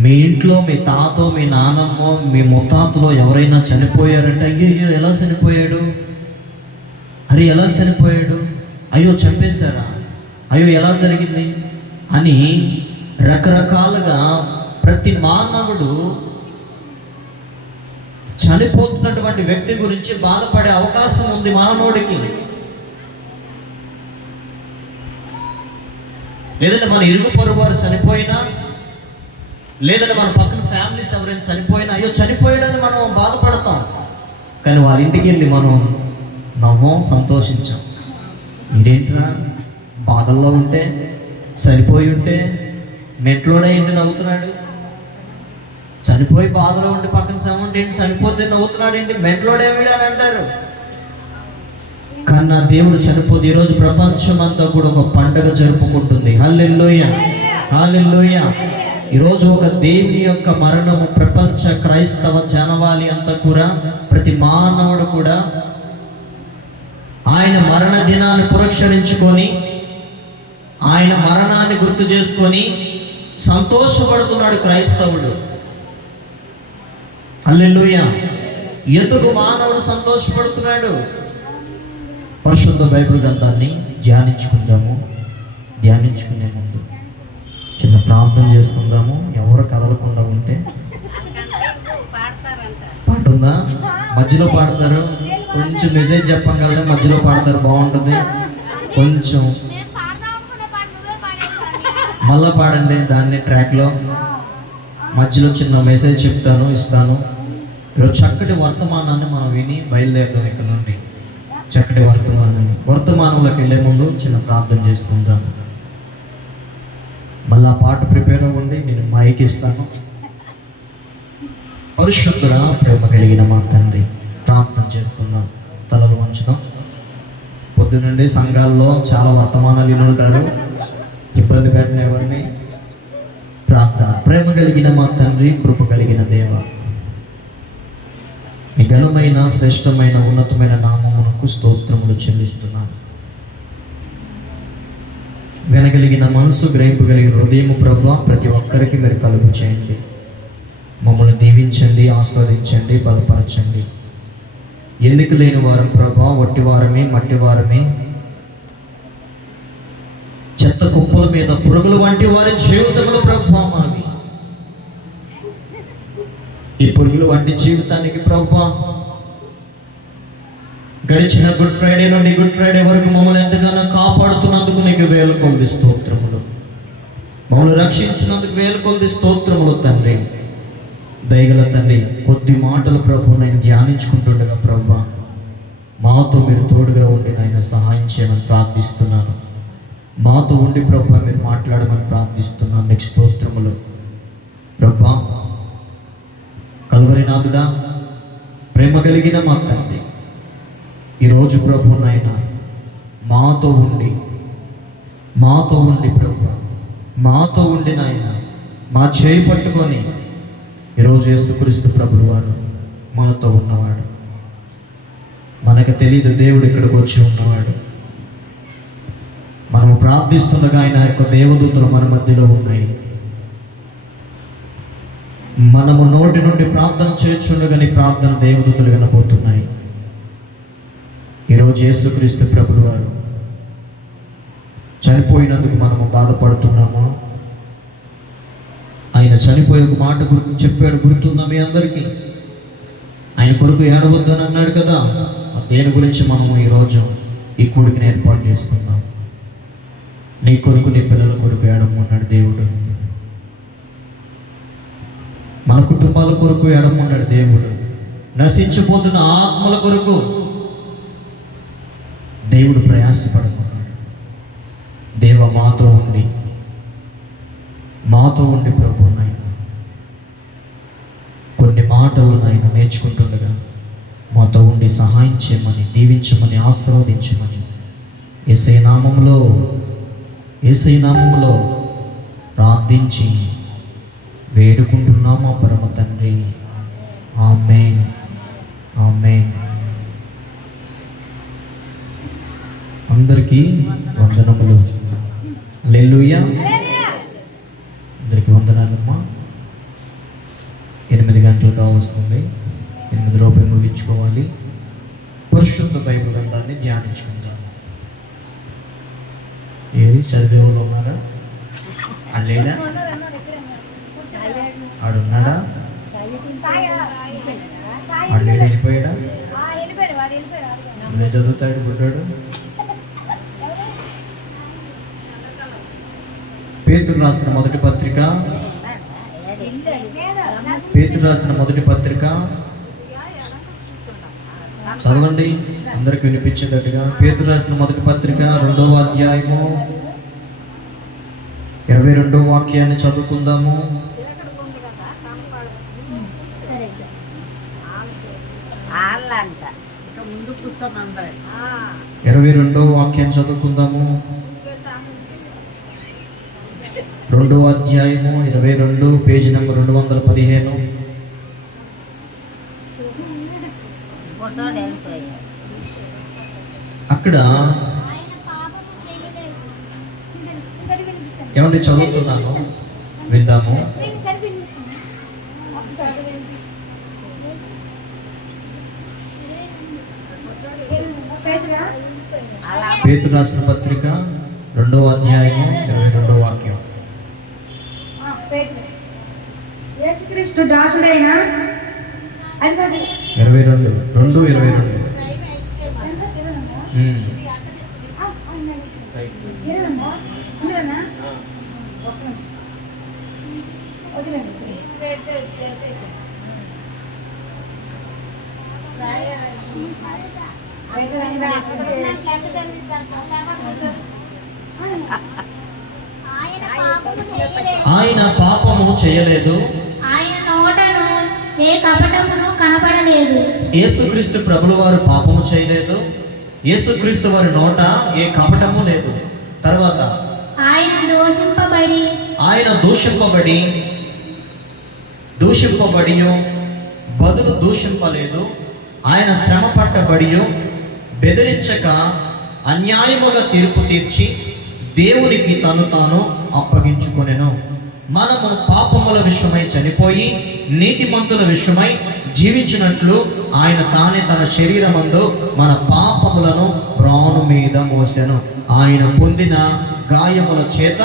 మీ ఇంట్లో మీ తాతో మీ నానమ్మో మీ ముత్తాతలో ఎవరైనా చనిపోయారంటే అయ్యో ఎలా చనిపోయాడు, అరే ఎలా చనిపోయాడు, అయ్యో చంపేశారా, అయ్యో ఎలా జరిగింది అని రకరకాలుగా ప్రతి మానవుడు చనిపోతున్నటువంటి వ్యక్తి గురించి బాధపడే అవకాశం ఉంది మానవుడికి. లేదంటే మన ఇరుగు పొరుగు వారు చనిపోయినా, లేదంటే మన పక్కన ఫ్యామిలీస్ ఎవరైనా చనిపోయినా అయ్యో చనిపోయాడని మనం బాధపడతాం. కానీ వాళ్ళ ఇంటికి వెళ్ళి మనం నవ్వం, సంతోషించాం. ఇదేంట్రా బాధల్లో ఉంటే, చనిపోయి ఉంటే మెట్లోడే ఏంటి నవ్వుతున్నాడు, చనిపోయి బాధలో ఉండి పక్కన సమంటే ఏంటి చనిపోతే నవ్వుతున్నాడు ఏంటి, మెట్లోడేమిడు అని అంటారు. కానీ నా దేవుడు చనిపోతే ఈరోజు ప్రపంచం అంతా కూడా ఒక పండగ జరుపుకుంటుంది. హల్లెలూయా, హల్లెలూయా. ఈరోజు ఒక దేవుని యొక్క మరణము ప్రపంచ క్రైస్తవ జనవాళి అంతా కూడా, ప్రతి మానవుడు కూడా ఆయన మరణ దినాన్ని పురస్కరించుకొని, ఆయన మరణాన్ని గుర్తు చేసుకొని సంతోషపడుతున్నాడు క్రైస్తవుడు. హల్లెలూయా. ఎందుకు మానవుడు సంతోషపడుతున్నాడు? పరిశుద్ధ బైబిల్ గ్రంథాన్ని ధ్యానించుకుందాము. ధ్యానించుకునే ముందు చిన్న ప్రార్థన చేసుకుందాము. ఎవరు కదలకుండా ఉంటే పాట ఉందా? మధ్యలో పాడతారు, కొంచెం మెసేజ్ చెప్పగలరా? మధ్యలో పాడతారు, బాగుంటుంది. కొంచెం మళ్ళా పాడండి దాన్ని ట్రాక్లో. మధ్యలో చిన్న మెసేజ్ చెప్తాను, ఇస్తాను. ఈరోజు చక్కటి వర్తమానాన్ని మనం విని బయలుదేరుదాం ఇక్కడ నుండి. చక్కటి వర్తమానంలోకి వెళ్ళే ముందు చిన్న ప్రార్థన చేసుకుందాం. మళ్ళీ ఆ పాట ప్రిపేర్ అవ్వండి, నేను మైక్ ఇస్తాను. పరిశుద్ధుడా, ప్రేమ కలిగిన మా తండ్రి, ప్రార్థన చేసుకుందాం. తలలు వంచుదాం. పొద్దునండి సంఘాల్లో చాలా వర్తమానాలు విని ఉంటారు, ఇబ్బంది పెట్టిన ఎవరిని. ప్రార్థన. ప్రేమ కలిగిన మా తండ్రి, కృప కలిగిన దేవ, మీ ఘనమైన శ్రేష్టమైన ఉన్నతమైన నామమునకు స్తోత్రములు చెల్లిస్తున్నాను. వినగలిగిన మనసు, గ్రహింపగలిగిన హృదయము ప్రభువా, ప్రతి ఒక్కరికి మీరు కలుగు చేయండి. మమ్మల్ని దీవించండి, ఆస్వాదించండి, బలపరచండి. ఎన్నిక లేని వారం ప్రభువా, వట్టి వారమే, మట్టి వారమే, చెత్త కుప్పల మీద పురుగులు వంటి వారి జీవితములు ప్రభువా మావి. ఈ పురుగులు వంటి జీవితానికి ప్రభువా గడిచిన గుడ్ ఫ్రైడే నుండి గుడ్ ఫ్రైడే వరకు మమ్మల్ని ఎంతగానో కాపాడుతున్నందుకు నీకు వేల కొలది స్తోత్రములు. మమ్మల్ని రక్షించినందుకు వేల కొలది స్తోత్రములు తండ్రి. దయగల తండ్రి, కొద్ది మాటలు ప్రభు నేను ధ్యానించుకుంటుండగా ప్రభువా మాతో మీరు తోడుగా ఉండి నాయన సహాయం చేయమని ప్రార్థిస్తున్నాను. మాతో ఉండి ప్రభువా మీరు మాట్లాడమని ప్రార్థిస్తున్నాను. నీకు స్తోత్రములు ప్రభువా. కల్వరినాథుడా, ప్రేమ కలిగిన మా తండ్రి, ఈరోజు ప్రభు నాయన మాతో ఉండి ప్రభువా మాతో ఉండి నాయన మా చేయి పట్టుకొని ఈరోజు యేసుక్రీస్తు ప్రభువు వారు మనతో ఉన్నవాడు. మనకు తెలియదు దేవుడు ఇక్కడికి వచ్చి ఉన్నవాడు. మనము ప్రార్థిస్తుండగా ఆయన యొక్క దేవదూతలు మన మధ్యలో ఉన్నాయి. మనము నోటి నుండి ప్రార్థన చేస్తుండగానే ప్రార్థన దేవదూతలు వినబోతున్నాయి. ఈరోజు యేసుక్రీస్తు ప్రభువు వారు చనిపోయినందుకు మనము బాధపడుతున్నాము. ఆయన చనిపోయే ఒక మాట చెప్పాడు, గుర్తుందా మీ అందరికీ? ఆయన కొరకు ఏడవద్దని అన్నాడు కదా. దేని గురించి మనము ఈరోజు ఈ కూడికని ఏర్పాటు చేసుకుందాం. నీ కొరకు, నీ పిల్లల కొరకు ఏడమన్నాడు దేవుడు. మన కుటుంబాల కొరకు ఏడమన్నాడు దేవుడు. నశించిపోతున్న ఆత్మల కొరకు దేవుడు ప్రయాసపడుతున్నాడు. దేవ మాతో ఉండి ప్రభు నాయన కొన్ని మాటలు నాయన నేర్చుకుంటుండగా మాతో ఉండి సహాయం చేయమని, దీవించమని, ఆశీర్వదించమని యేసయ్య నామములో ప్రార్థించి వేడుకుంటున్నాము పరమ తండ్రి. ఆమేన్, ఆమేన్. అందరికీ వందనములు. హల్లెలూయా. అందరికీ వందనాలమ్మా. 8 గంటలు కావస్తుంది. 8 రూపాయలు ముగించుకోవాలి. పరిశుద్ధ బైబిల్ గ్రంథాన్ని ధ్యానించుకుందాము. ఏది చదివే వాళ్ళు ఉన్నారా? అల్లేడా? ఆడున్నాడా? ఆడలేడా? వెళ్ళిపోయాడా? నేను చదువుతాడు బుడ్డాడు. పేతురు రాసిన మొదటి పత్రిక చదవండి అందరికి వినిపించేటట్టుగా. పేతురు రాసిన మొదటి పత్రిక 2వ అధ్యాయము 22వ వాక్యాన్ని చదువుకుందాము. 22వ వాక్యాన్ని చదువుకుందాము. 2వ అధ్యాయము 22, పేజీ నెంబర్ 215. అక్కడ ఏమండి చదువుతున్నాను, విందాము. పేతురు రాసిన పత్రిక 2వ అధ్యాయము 22వ వాక్యం. యేసుక్రీస్తు దాసుడైన 22. ఆయన పాపము చేయలేదు, ఆయన నోటను ఏ కపటమును కనపడలేదు. యేసుక్రీస్తు ప్రభుల వారు పాపము చేయలేదు. యేసుక్రీస్తు వారి నోట ఏ కపటము లేదు. తర్వాత ఆయన దూషింపబడి బదులు దూషింపలేదు. ఆయన శ్రమ పట్టబడి బెదిరించక అన్యాయముగా తీర్పు తీర్చి దేవునికి తాను అప్పగించుకొనెను. మనము పాపముల విషయమై చనిపోయి నీతిమంతుల విషయమై జీవించినట్లు ఆయన తానే తన శరీరమందు మన పాపములను రాను మీద మోసెను. ఆయన పొందిన గాయముల చేత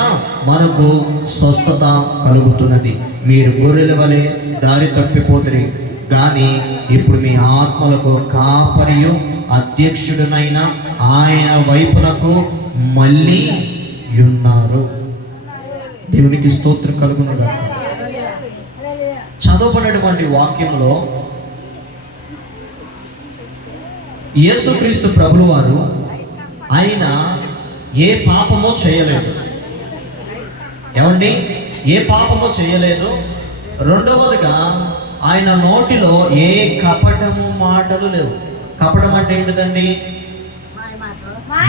మనకు స్వస్థత కలుగుతున్నది. మీరు గొర్రెల వలె దారి తప్పిపోతురి, కానీ ఇప్పుడు మీ ఆత్మలకు కాపరియు అధ్యక్షుడునైన ఆయన వైపునకు మళ్ళీ ఉన్నారు. దేవునికి స్తోత్రం కలుగునుగా. చదవబడినటువంటి వాక్యంలో యేసుక్రీస్తు ప్రభులు వారు ఆయన ఏ పాపమో చేయలేదు. ఏమండి? ఏ పాపమో చేయలేదు. రెండవదిగా ఆయన నోటిలో ఏ కపటము మాటలు లేవు. కపటం అంటే ఏంటిదండి?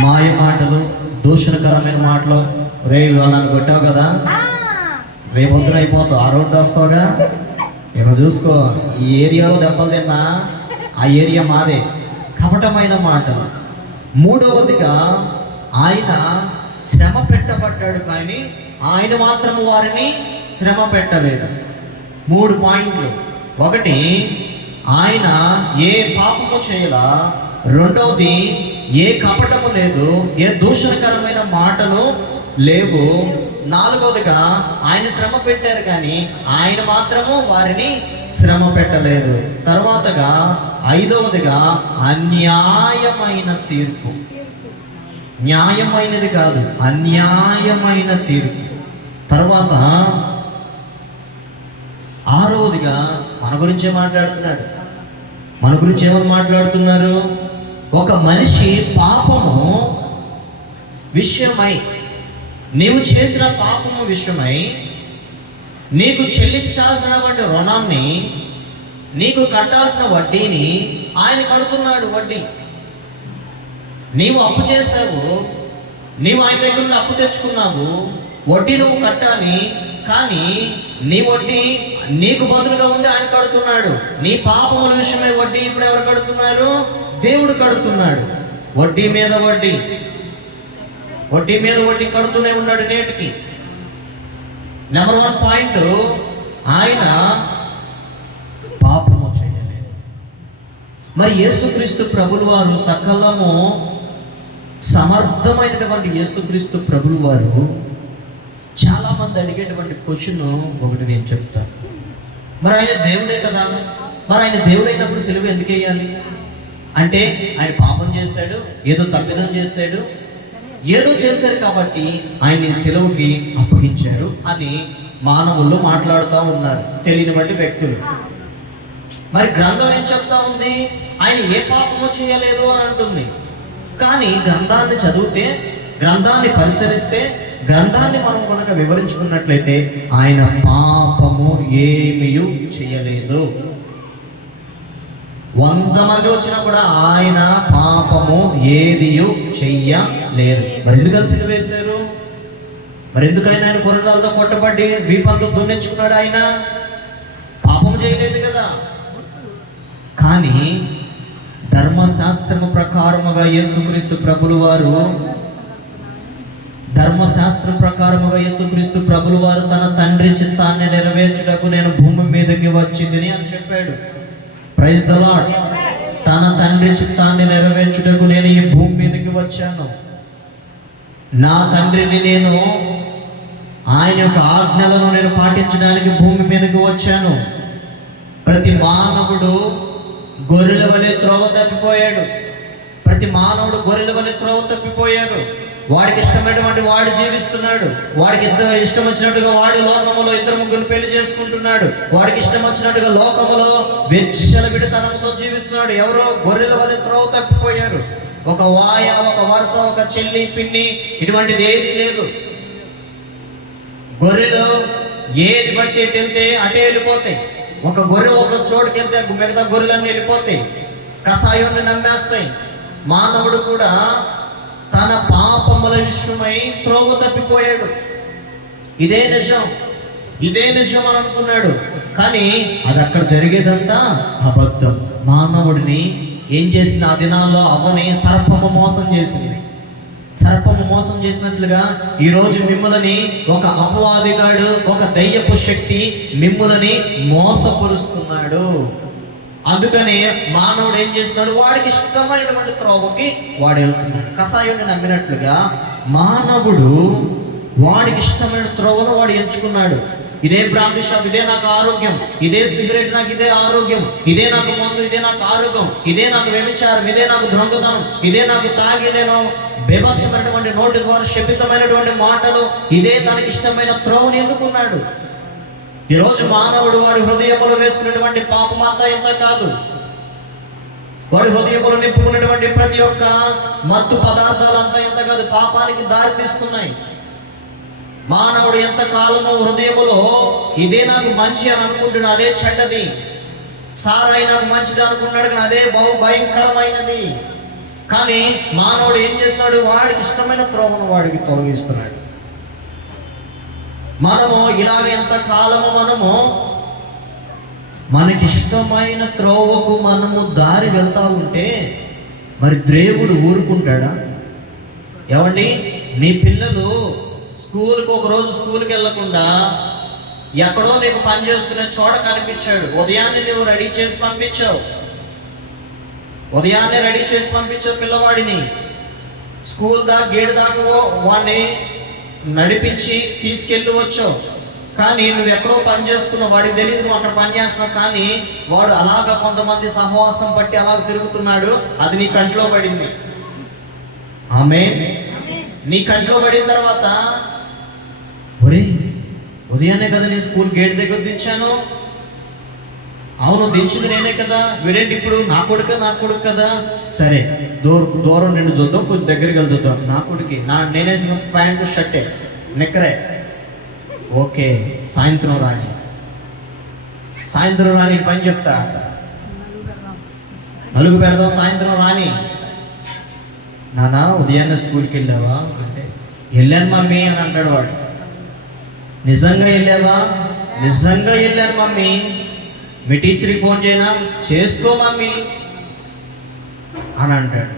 మాయ మాటలు, దూషణకరమైన మాటలు. రేపు వాళ్ళని కొట్టావు కదా, రేపొద్దున అయిపోతావు, ఆ రోడ్డు వస్తావుగా, ఇక చూసుకో, ఈ ఏరియాలో దెబ్బలు తిన్నా ఆ ఏరియా మాదే. కపటమైన మాటలు. మూడవదిగా ఆయన శ్రమ పెట్టబడ్డాడు, కానీ ఆయన మాత్రం వారిని శ్రమ పెట్టలేదు. 3 పాయింట్లు. ఒకటి, ఆయన ఏ పాపము చేయలా. రెండవది, ఏ కపటము లేదు, ఏ దూషణకరమైన మాటలు లేవు. నాలుగవదిగా ఆయన శ్రమ పెట్టారు, కానీ ఆయన మాత్రము వారిని శ్రమ పెట్టలేదు. తర్వాతగా 5వదిగా అన్యాయమైన తీర్పు. న్యాయమైనది కాదు, అన్యాయమైన తీర్పు. తర్వాత 6వదిగా మన గురించే మాట్లాడుతున్నాడు. మన గురించి ఏమని మాట్లాడుతున్నారు? ఒక మనిషి పాపము విషయమై, నీవు చేసిన పాపము విషయమై నీకు చెల్లించాల్సినటువంటి రుణాన్ని, నీకు కట్టాల్సిన వడ్డీని ఆయన కడుతున్నాడు. వడ్డీ నీవు అప్పు చేశావు, నీవు ఆయన దగ్గర నుండి అప్పు తెచ్చుకున్నావు, వడ్డీ నువ్వు కట్టాలి, కానీ నీ వడ్డీ నీకు బదులుగా ఉండి ఆయన కడుతున్నాడు. నీ పాపముల విషయమై వడ్డీ ఇప్పుడు ఎవరు కడుతున్నారు? దేవుడు కడుతున్నాడు. వడ్డీ మీద వడ్డీ, వడ్డీ మీద వడ్డీ కడుతూనే ఉన్నాడు నేటికి. నెంబర్ 1 పాయింట్, ఆయన పాపము చేయలేదు. మరి యేసుక్రీస్తు ప్రభులు వారు, సకలము సమర్థమైనటువంటి యేసుక్రీస్తు ప్రభులు వారు చాలామంది అడిగేటువంటి క్వశ్చన్ ఒకటి నేను చెప్తాను. మరి ఆయన దేవుడే కదా, మరి ఆయన దేవుడైనప్పుడు సిలువ ఎందుకు వేయాలి అంటే, ఆయన పాపం చేశాడు, ఏదో తప్పిదం చేశాడు, ఏదో చేశారు కాబట్టి ఆయన్ని సిలువకి అప్పగించారు అని మానవులు మాట్లాడుతూ ఉన్నారు, తెలియనివంటి వ్యక్తులు. మరి గ్రంథం ఏం చెప్తా ఉంది? ఆయన ఏ పాపము చేయలేదు అని అంటుంది. కానీ గ్రంథాన్ని చదివితే, గ్రంథాన్ని పరిశీలిస్తే, గ్రంథాన్ని మనం కనుక వివరించుకున్నట్లయితే ఆయన పాపము ఏమీ చేయలేదు. 100 మంది వచ్చినా కూడా ఆయన పాపము ఏది చెయ్యలేదు. మరి ఎందుకని సిలువ వేశారు? మరి ఎందుకైనా ఆయన కొరడాలతో కొట్టబడి వీపంతో దున్నించుకున్నాడు? ఆయన పాపం చేయలేదు కదా. కానీ ధర్మశాస్త్రము ప్రకారముగా యేసుక్రీస్తు ప్రభులు వారు, ధర్మశాస్త్రం ప్రకారముగా యేసుక్రీస్తు ప్రభులు వారు తన తండ్రి చిత్తాన్ని నెరవేర్చుటకు నేను భూమి మీదకి వచ్చిందని అని చెప్పాడు. Praise the lord. తన తండ్రి చిత్తాన్ని నెరవేర్చుటకు నేను ఈ భూమి మీదకి వచ్చాను. నా తండ్రిని నేను, ఆయన యొక్క ఆజ్ఞలను నేను పాటించడానికి భూమి మీదకి వచ్చాను. ప్రతి మానవుడు గొర్రెల వలె త్రోవ తప్పిపోయాడు. ప్రతి మానవుడు గొర్రెల వలె త్రోవ తప్పిపోయారు. వాడికి ఇష్టమైనటువంటి వాడు జీవిస్తున్నాడు. వాడికి ఇష్టం వచ్చినట్టుగా వాడి లోకములో 2-3 పెళ్లి చేసుకుంటున్నాడు. వాడికి ఇష్టం వచ్చినట్టుగా లోకములో విచ్చలవిడితనంతో జీవిస్తున్నాడు. ఎవరో గొర్రెల వలె త్రోవ తప్పిపోయారు. ఒక వాయ, ఒక వరుస, ఒక చెల్లి పిన్ని, ఇటువంటిది ఏది లేదు. గొర్రెలు ఏది బట్టి ఎటు వెళ్తే అటే వెళ్ళిపోతాయి. ఒక గొర్రె ఒక చోటుకి వెళ్తే మిగతా గొర్రెలన్నీ వెళ్ళిపోతాయి, కషాయాన్ని నమ్మేస్తాయి. మానవుడు కూడా తన పాపముల విషయమై త్రోవ తప్పిపోయాడు. ఇదే నిజం, ఇదే నిజం అని అనుకున్నాడు. కానీ అది అక్కడ జరిగేదంతా అబద్ధం. మానవుడిని ఏం చేసిన ఆ దినాల్లో అవని సర్పము మోసం చేసింది. సర్పము మోసం చేసినట్లుగా ఈరోజు మిమ్మల్ని ఒక అపవాదిగాడు, ఒక దయ్యపు శక్తి మిమ్మల్ని మోసపరుస్తున్నాడు. అందుకనే మానవుడు ఏం చేస్తున్నాడు? వాడికి ఇష్టమైనటువంటి త్రోవకి వాడు వెళ్తున్నాడు. కషాయాన్ని నమ్మినట్లుగా మానవుడు వాడికి ఇష్టమైన త్రోవను వాడు ఎంచుకున్నాడు. ఇదే బ్రాంతి షాప్, ఇదే నాకు ఆరోగ్యం, ఇదే సిగరెట్ నాకు ఇదే ఆరోగ్యం, ఇదే నాకు మందు, ఇదే నాకు ఆరోగ్యం, ఇదే నాకు వ్యభిచారం, ఇదే నాకు దొంగతనం, ఇదే నాకు తాగి నేను బేభత్సమైనటువంటి నోటి ద్వారా శపితమైనటువంటి మాటలు, ఇదే తనకి ఇష్టమైన త్రోవను ఎన్నుకున్నాడు. ఈరోజు మానవుడు వాడి హృదయములో వేసుకున్నటువంటి పాపం అంతా ఎంత కాదు. వాడి హృదయములో నింపుకున్నటువంటి ప్రతి ఒక్క మత్తు పదార్థాలంతా ఎంత కాదు, పాపానికి దారి తీస్తున్నాయి. మానవుడు ఎంత కాలము హృదయములో ఇదే నాకు మంచి అని అనుకుంటున్నాడు, అదే చెడ్డది. సారాయి నాకు మంచిది అనుకున్నాడు, కానీ అదే బహు భయంకరమైనది. కానీ మానవుడు ఏం చేస్తున్నాడు, వాడికి ఇష్టమైన త్రోవను వాడికి తొలగిస్తున్నాడు. మనము ఇలాగ ఎంత కాలము మనకిష్టమైన త్రోవకు మనము దారి వెళ్తా ఉంటే మరి దేవుడు ఊరుకుంటాడా? ఏమండి, నీ పిల్లలు స్కూల్కి ఒకరోజు స్కూల్కి వెళ్ళకుండా ఎక్కడో నీకు పని చేసుకునే చోట కనిపించాడు. ఉదయాన్నే నువ్వు రెడీ చేసి పంపించావు, ఉదయాన్నే రెడీ చేసి పంపించావు పిల్లవాడిని. స్కూల్ గేట్ దాకా వాడిని నడిపించి తీసుకెళ్ళి వచ్చావు. కానీ నువ్వు ఎక్కడో పని చేసుకున్నావు, వాడికి తెలియదు నువ్వు అక్కడ పని చేస్తున్నావు. కానీ వాడు అలాగా కొంతమంది సహవాసం పట్టి అలాగ తిరుగుతున్నాడు, అది నీ కంట్లో పడింది. ఆమేన్. నీ కంట్లో పడిన తర్వాత, ఒరే ఉదయాన్నే కదా నేను స్కూల్ గేట్ దగ్గర దించాను. అవును, దించింది నేనే కదా, వీడేంటి ఇప్పుడు నా కొడుకు కదా. సరే, దూరం నిన్ను చూద్దాం, కొంచెం దగ్గరికి వెళ్ళి చూద్దాం. నా కొడుకు నేనేసిన ప్యాంటు షర్టే నిక్కరే. ఓకే, సాయంత్రం రాని పని చెప్తా, నలుగు పెడదాం, సాయంత్రం రాని. నానా ఉదయాన్నే స్కూల్కి వెళ్ళావా అంటే, వెళ్ళాను మమ్మీ అని అంటాడు వాడు. నిజంగా వెళ్ళావా? నిజంగా వెళ్ళాను మమ్మీ. మీ టీచర్కి ఫోన్ చేయనా? చేసుకో మమ్మీ అని అంటాడు.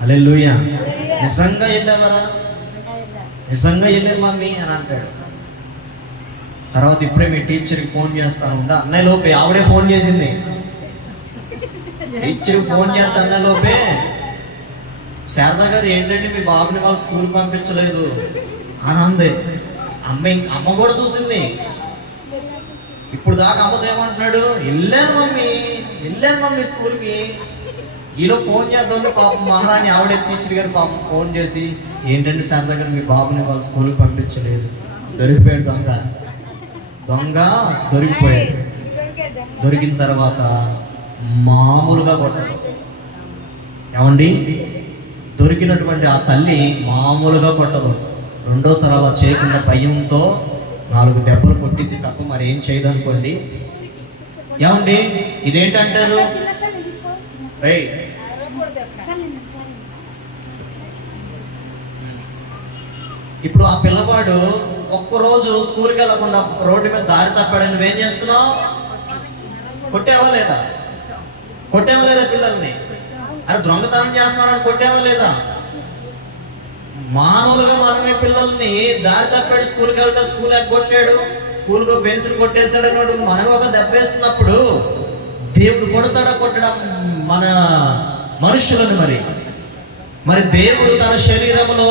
హల్లెలూయా. నిజంగా వెళ్ళావరా? నిజంగా వెళ్ళాను మమ్మీ అని అంటాడు. తర్వాత ఇప్పుడే మీ టీచర్కి ఫోన్ చేస్తాను ఉందా అన్నయ్య లోపే, ఆవిడే ఫోన్ చేసింది. టీచర్కి ఫోన్ చేస్తా అన్నయ్య లోపే, శారదా గారు ఏంటంటే మీ బాబుని వాళ్ళు స్కూల్ పంపించలేదు అని అంది. అమ్మ కూడా చూసింది. ఇప్పుడు దాకా అమ్మతో ఏమంటున్నాడు, వెళ్ళాను మమ్మీ స్కూల్కి. ఈలో ఫోన్ చేద్దాం, పాపం మహారాణి ఆవిడే టీచర్ గారు పాపం ఫోన్ చేసి, ఏంటంటే సార్ దగ్గర మీ బాబుని వాళ్ళు స్కూల్కి పంపించలేదు. దొరికిపోయాడు దొంగ దొరికిపోయాడు. దొరికిన తర్వాత మామూలుగా కొట్టదు. ఏమండి, దొరికినటువంటి ఆ తల్లి మామూలుగా కొట్టదు. రెండోసారి అలా చేయకుండా భయంతో 4 దెబ్బలు కొట్టింది తప్ప మరి ఏం చేయదు అనుకోండి. ఏమండి, ఇదేంటంటారు? ఇప్పుడు ఆ పిల్లవాడు ఒక్కరోజు స్కూల్కి వెళ్ళకుండా రోడ్డు మీద దారి తప్పాడని నువ్వేం చేస్తున్నావు? కొట్టావా లేదా పిల్లల్ని? అది దొంగతనం చేస్తున్నారని కొట్టావా లేదా? మామూలుగా మనమే పిల్లల్ని దారి తప్పాడు, స్కూల్కి వెళ్తా స్కూల్ ఎగ్గొట్టాడు, స్కూల్కి పెన్సిల్ కొట్టేశాడు అన్నాడు, మనం ఒక దెబ్బ వేస్తున్నప్పుడు దేవుడు కొట్టడం మన మనుషులను. మరి దేవుడు తన శరీరంలో,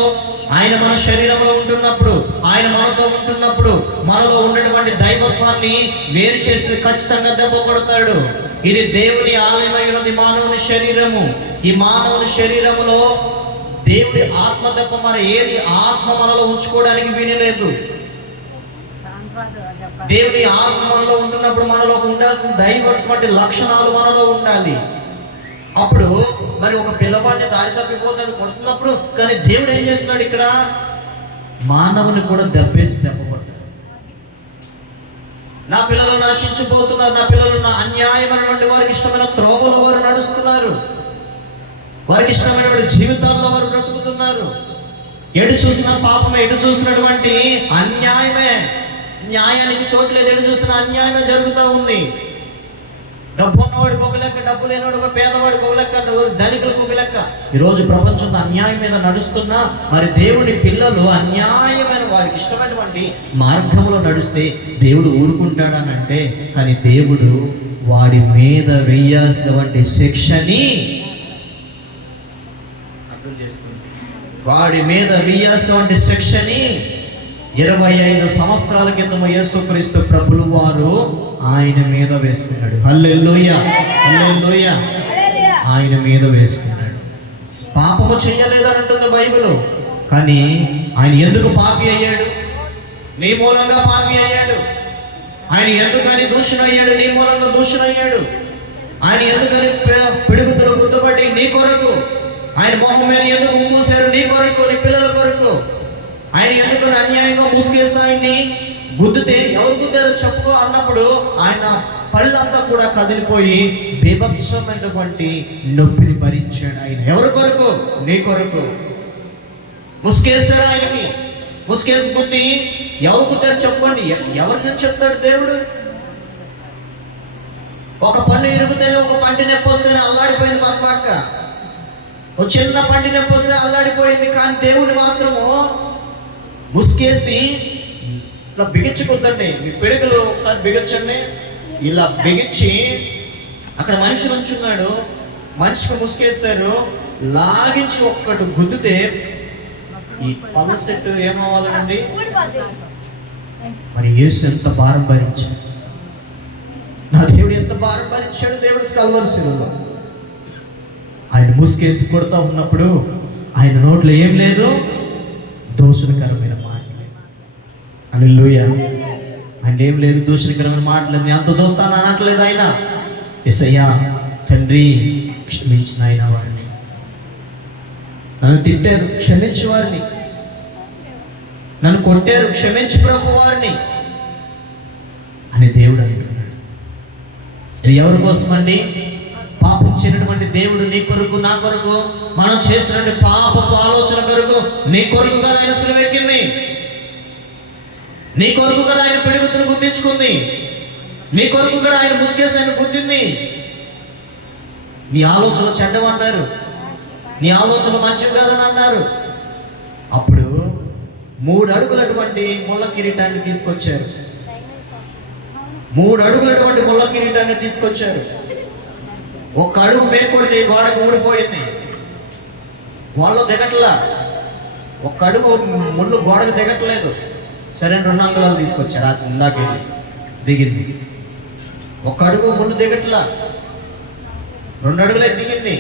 ఆయన మన శరీరంలో ఉంటున్నప్పుడు, ఆయన మనతో ఉంటున్నప్పుడు మనలో ఉన్నటువంటి దైవత్వాన్ని వేరు చేస్తే ఖచ్చితంగా దెబ్బ కొడతాడు. ఇది దేవుని ఆలయమైనది మానవుని శరీరము. ఈ మానవుని శరీరములో దేవుడి ఆత్మ తప్ప మరి ఏది ఆత్మ మనలో ఉంచుకోవడానికి వీనలేదు. దేవుని ఆత్మ మనలో ఉంటున్నప్పుడు మనలో ఉండాల్సిన దైవటువంటి లక్షణాలు మనలో ఉండాలి. అప్పుడు మరి ఒక పిల్లవాడిని దారి తప్పిపోతాడు కొడుతున్నప్పుడు, కానీ దేవుడు ఏం చేస్తున్నాడు ఇక్కడ? మానవుని కూడా దెబ్బ కొట్టాడు. నా పిల్లలు నశించిపోతున్నారు, నా పిల్లలు నా అన్యాయమైనటువంటి వారికి ఇష్టమైన త్రోవలో వారు నడుస్తున్నారు, వారికి ఇష్టమైనటువంటి జీవితాల్లో వారు బ్రతుకుతున్నారు. ఎటు చూసిన పాపమే, ఎటు చూసినటువంటి అన్యాయమే. న్యాయానికి చోటు లేదు, ఎటు చూసిన అన్యాయమే జరుగుతూ ఉంది. డబ్బు ఉన్నవాడికి ఒక లెక్క, డబ్బు లేనివాడికి ఒక, పేదవాడికి ఒక లెక్క, ధనికులకు ఒక లెక్క. ఈరోజు ప్రపంచంలో అన్యాయం మీద నడుస్తున్నా మరి దేవుని పిల్లలు అన్యాయమైన వాడికి ఇష్టమైనటువంటి మార్గంలో నడిస్తే దేవుడు ఊరుకుంటాడనంటే, కానీ దేవుడు వాడి మీద వేయాల్సినటువంటి శిక్షని అర్థం చేసుకుంది. వాడి మీద వేయాల్సినటువంటి శిక్షని 25 సంవత్సరాల క్రితం యేసుక్రీస్తు ప్రభులు వారు ఆయన మీద వేసుకున్నాడు. హల్లెలూయా, హల్లెలూయా. ఆయన మీద వేసుకున్నాడు. పాపము చెయ్యలేదని అంటుంది బైబిల్. కానీ ఆయన ఎందుకు పాపి అయ్యాడు? నీ మూలంగా పాపి అయ్యాడు. ఆయన ఎందుకని దూషణ అయ్యాడు? నీ మూలంగా దూషణ అయ్యాడు. ఆయన ఎందుకని పిడుగుతులు గుర్తుపడి నీ కొరకు, ఆయన మొహం మీద ఎందుకు మూసారు? నీ కొరకు, నీ పిల్లల కొరకు. ఆయన ఎందుకని అన్యాయంగా ముసుగేసి ఆయన్ని గుద్దితే ఎవరు గుద్దారో చెప్పుకో అన్నప్పుడు ఆయన పళ్ళంతా కూడా కదిలిపోయి బీభత్సమైనటువంటి నొప్పిని భరించాడు. ఆయన ఎవరి కొరకు? నీ కొరకు. ముసుగేశారు ఆయనకి. ముసుగేసి గుద్ది ఎవరు గుద్దారు చెప్పండి. ఎవరిని చెప్తాడు దేవుడు? ఒక పన్ను ఇరుగుతేనే, ఒక పంటి నొప్పి వస్తేనే అల్లాడిపోయింది మా అక్క. ఒక చిన్న పంటి నొప్పి వస్తే అల్లాడిపోయింది. కానీ దేవుడు మాత్రము ముసుగేసి ఇలా బిగించుకుందండి. మీ పిడుగులు ఒకసారి బిగించండి. ఇలా బిగించి అక్కడ మనిషి నుంచున్నాడు. మనిషికి ముసుగేశారు. లాగించి ఒక్కటి గుద్దితే ఈ పళ్ళ సెట్టు ఏమవ్వాలండి? మరి యేసు ఎంత భారం భరించాడు? నా దేవుడు ఎంత భారం భరించాడు? దేవుడు కల్వరి శిలువలో ఆయన ముసుగేసి కొడతా ఉన్నప్పుడు ఆయన నోట్లో ఏం లేదు? దూషణకరమైన మాటలు. హల్లెలూయా. ఆయన ఏం లేదు, దూషణకరమైన మాటలేదు. నేను అంత చూస్తాను అనట్లేదు ఆయన. యేసయ్యా, తండ్రి క్షమించిన ఆయన వారిని, నన్ను తిట్టారు క్షమించు వారిని, నన్ను కొట్టారు క్షమించు ప్రభు వారిని అని దేవుడు అంటున్నాడు. ఇది ఎవరి కోసం అండి? పాపం చేయనటువంటి దేవుడు నీ కొరకు, నా కొరకు, మనం చేసినటువంటి పాపపు ఆలోచన కొరకు, నీ కొరకు కదా ఆయన సిలువెక్కింది. నీ కొరకు కదా ఆయన పిడుగుతును గుర్తించుకుంది. నీ కొరకు కూడా ఆయన ముసుగేసి ఆయన గుర్తింది. నీ ఆలోచన చెడ్డమన్నారు, నీ ఆలోచన మంచివి కాదని అన్నారు. అప్పుడు 3 అడుగులటువంటి ముళ్ళ కిరీటాన్ని తీసుకొచ్చారు. 3 అడుగులటువంటి ముళ్ళ కిరీటాన్ని తీసుకొచ్చారు. ఒక్క అడుగు మేకొడితే గోడకు ఊడిపోయింది. గోడలో దిగట్లా. ఒక్క అడుగు ముళ్ళు గోడకు దిగట్లేదు. సరే 2 అంగుళాలు తీసుకొచ్చారు. అది ఇందాకే దిగింది. ఒక్క అడుగు ముళ్ళు దిగట్లా. 2 అడుగులే దిగింది.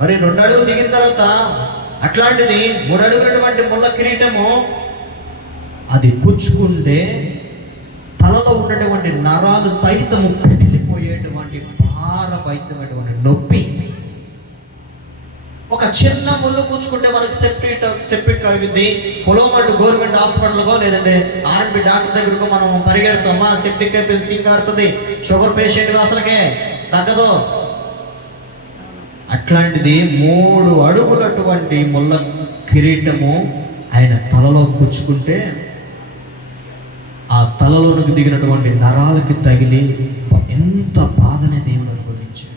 మరి 2 అడుగులు దిగిన తర్వాత అట్లాంటిది 3 అడుగులటువంటి ముళ్ళ కిరీటము అది పుచ్చుకుంటే తలలో ఉన్నటువంటి నరాలు సైతము పెటిలిపోయేటువంటి భారభరితమైనటువంటి నొప్పి. ఒక చిన్న ముళ్ళు పుచ్చుకుంటే మనకి సెప్టిక్ అయింది. పొలమంటు గవర్నమెంట్ హాస్పిటల్కో లేదంటే ఆర్మీ డాక్టర్ దగ్గరకు మనం పరిగెడతామా, సెప్టిక్ అయిపోయింది, సీకారుతుంది, షుగర్ పేషెంట్ అసలుకే తగ్గదు. అట్లాంటిది 3 అడుగులటువంటి ముళ్ళ కిరీటము ఆయన తలలో పుచ్చుకుంటే ఆ తలలోనికి దిగినటువంటి నరాలకి తగిలి ఎంత బాధనే దేవుడు అనుభవించాడు.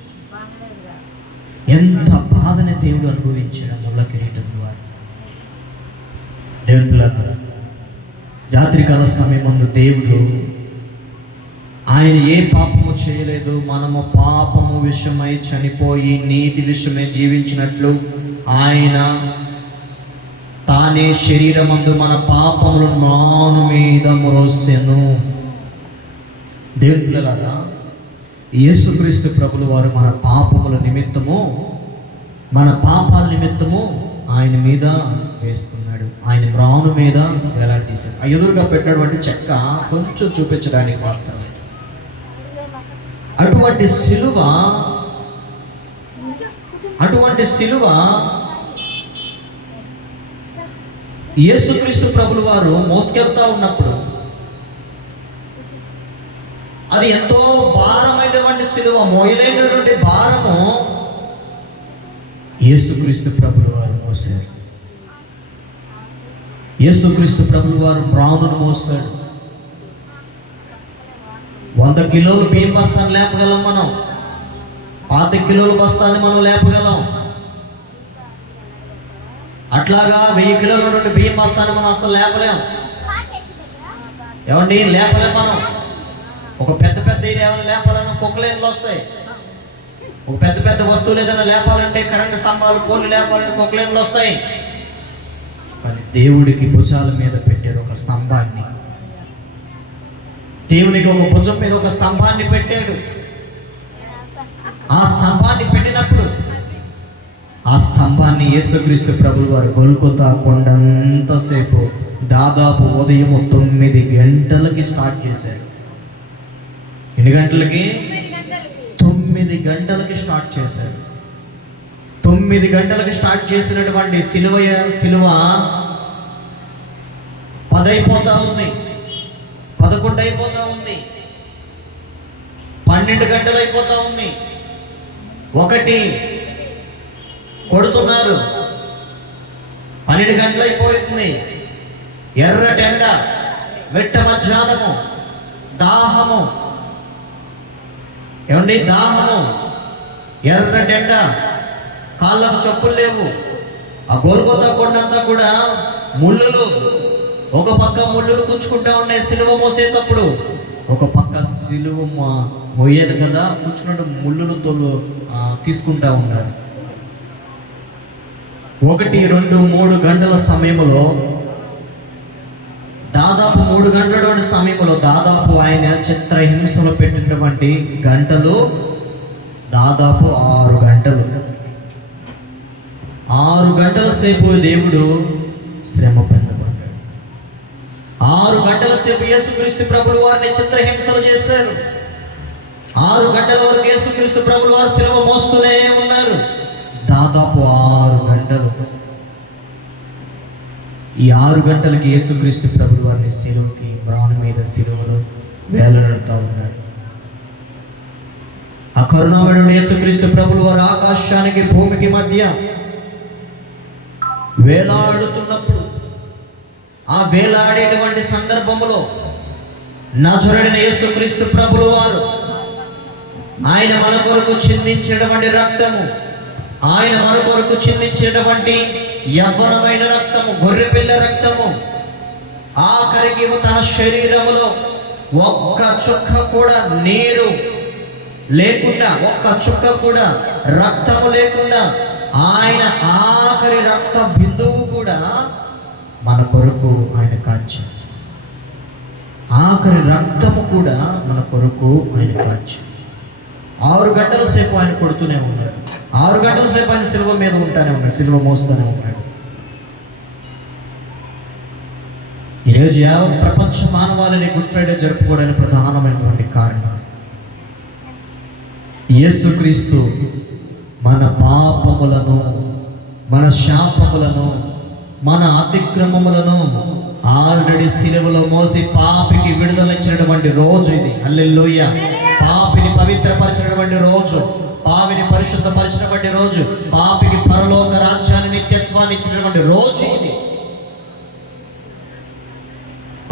ఎంత బాధనే దేవుడు అనుభవించాడు ముళ్ళ కిరీటం ద్వారా. దేవుని పిల్లలారా, రాత్రికాల సమయమందు దేవుడు ఆయన ఏ పాపము చేయలేదు. మనము పాపము విషయమై చనిపోయి నీతి విషయమై జీవించినట్లు ఆయన తానే శరీరమందు మన పాపములు నాను మీద మ్రోసెను. దేవుని పిల్లలారా, యేసుక్రీస్తు ప్రభులు వారు మన పాపముల నిమిత్తము, మన పాపాల నిమిత్తము ఆయన మీద వేసుకున్నాడు. ఆయన మ్రాను మీద వేలాడదీశాడు. ఆ ఎదురుగా పెట్టినటువంటి చెక్క కొంచెం చూపించడానికి మాత్రమే. అటువంటి సిలువ యేసుక్రీస్తు ప్రభులు వారు మోసుకెళ్తా ఉన్నప్పుడు అది ఎంతో భారమైనటువంటి సిలువ, మోయలేనటువంటి భారము యేసుక్రీస్తు ప్రభులు వారు మోసారు. యేసుక్రీస్తు ప్రభులు వారు బ్రాహ్మణును మోసాడు. 100 కిలోలు బియ్యం బస్తాన్ని లేపగలం మనం. 5 కిలోల బస్తాన్ని మనం లేపగలం. అట్లాగా 1000 కిలోల నుండి బియ్యం బస్తాన్ని మనం అసలు లేపలేం. ఏమండి, లేపలేం మనం. ఒక పెద్ద ఏమైనా లేపాలన్నా కుక్కలేన్లు వస్తాయి. ఒక పెద్ద వస్తువులు ఏదైనా లేపాలంటే కరెంటు స్తంభాలు, పోలు లేపాలంటే కుక్కలేన్లు వస్తాయి. దేవుడికి భుజాల మీద పెట్టారు ఒక స్తంభాన్ని. దేవునికి ఒక భుజం మీద ఒక స్తంభాన్ని పెట్టాడు. ఆ స్తంభాన్ని పెట్టినప్పుడు ఆ స్తంభాన్ని యేసుక్రీస్తు ప్రభువు వారు గొల్గొతా కొండంతసేపు దాదాపు ఉదయం 9 గంటలకి స్టార్ట్ చేశారు. ఎన్ని గంటలకి? 9 గంటలకి స్టార్ట్ చేశారు. 9 గంటలకి స్టార్ట్ చేసినటువంటి సిలువ 10 అయిపోతా ఉంది, 11 అయిపోతా ఉంది, 12 గంటలు అయిపోతా ఉంది, 1 కొడుతున్నారు, 12 గంటలు అయిపోతుంది. ఎర్రటెండ, వెట్ట మధ్యాహ్నము, దాహము. ఏమండి? దాహము, ఎర్రటెండ, కాళ్ళకు చెప్పులు లేవు. ఆ గొల్గొతా కొండంతా కూడా ముళ్ళులు, ఒక పక్క ముళ్ళులు కూర్చుకుంటా ఉన్నాయి సిలువ మోసేటప్పుడు, ఒక పక్క సిలువ మోయేది కదా కూర్చున్నట్టు ముళ్ళులు తీసుకుంటా ఉన్నారు. 1, 2, 3 గంటల సమయంలో, దాదాపు 3 గంటల సమయంలో దాదాపు ఆయన చిత్రహింసలో పెట్టినటువంటి గంటలు దాదాపు 6 గంటలు. 6 గంటల సేపు దేవుడు శ్రమ పొందబడ్డాడు. 6 గంటల సేపు యేసుక్రీస్తు ప్రభువు వారిని చిత్రహింసలు చేశారు. 6 గంటల వరకు యేసుక్రీస్తు ప్రభువు వారు సిలువ మోస్తూనే ఉన్నారు. దాదాపు 6 గంటలు. ఈ 6 గంటలకి యేసుక్రీస్తు ప్రభువు వారిని సిలువకి, మ్రాను మీద సిలువలో వేలాడుతూ ఉన్నాడు. ఆ కరుణామయుడు యేసుక్రీస్తు ప్రభువు వారు ఆకాశానికి భూమికి మధ్య వేలాడుతున్నప్పుడు, ఆ వేలాడేటువంటి సందర్భంలో నజరేయుడైన యేసుక్రీస్తు ప్రభువు వారు ఆయన మన కొరకు చిందించేటువంటి రక్తము, ఆయన మన కొరకు చిందించేటువంటి యవ్వనమైన రక్తము, గొర్రెపిల్ల రక్తము, ఆఖరికి తన శరీరములో ఒక్క చుక్క కూడా నీరు లేకుండా, ఒక్క చుక్క కూడా రక్తము లేకుండా, ఆయన ఆఖరి రక్త బిందువు కూడా మన కొరకు ఆయన కాచారు. ఆఖరి రక్తము కూడా మన కొరకు ఆయన కాచారు. 6 గంటల సేపు ఆయన కొడుతూనే ఉన్నారు. 6 గంటల సేపు ఆయన సిలువ మీద ఉంటానే ఉన్నాడు, సిలువ మోస్తూనే ఉన్నాడు. ఈరోజు యావత్ ప్రపంచ మానవాళిని గుడ్ ఫ్రైడే జరుపుకోవడానికి ప్రధానమైనటువంటి కారణం యేసుక్రీస్తు మన పాపములను, మన శాపములను, మన అతిక్రమములను ఆల్రెడీ సిలువలో మోసి పాపికి విడుదల ఇచ్చినటువంటి రోజు ఇది. హల్లెలూయా. పాపిని పవిత్రపరిచినటువంటి రోజు, పాపిని పరిశుద్ధపరిచినటువంటి రోజు, పాపికి పరలోక రాజ్యాన్ని, నిత్యత్వాన్ని ఇచ్చినటువంటి రోజు ఇది.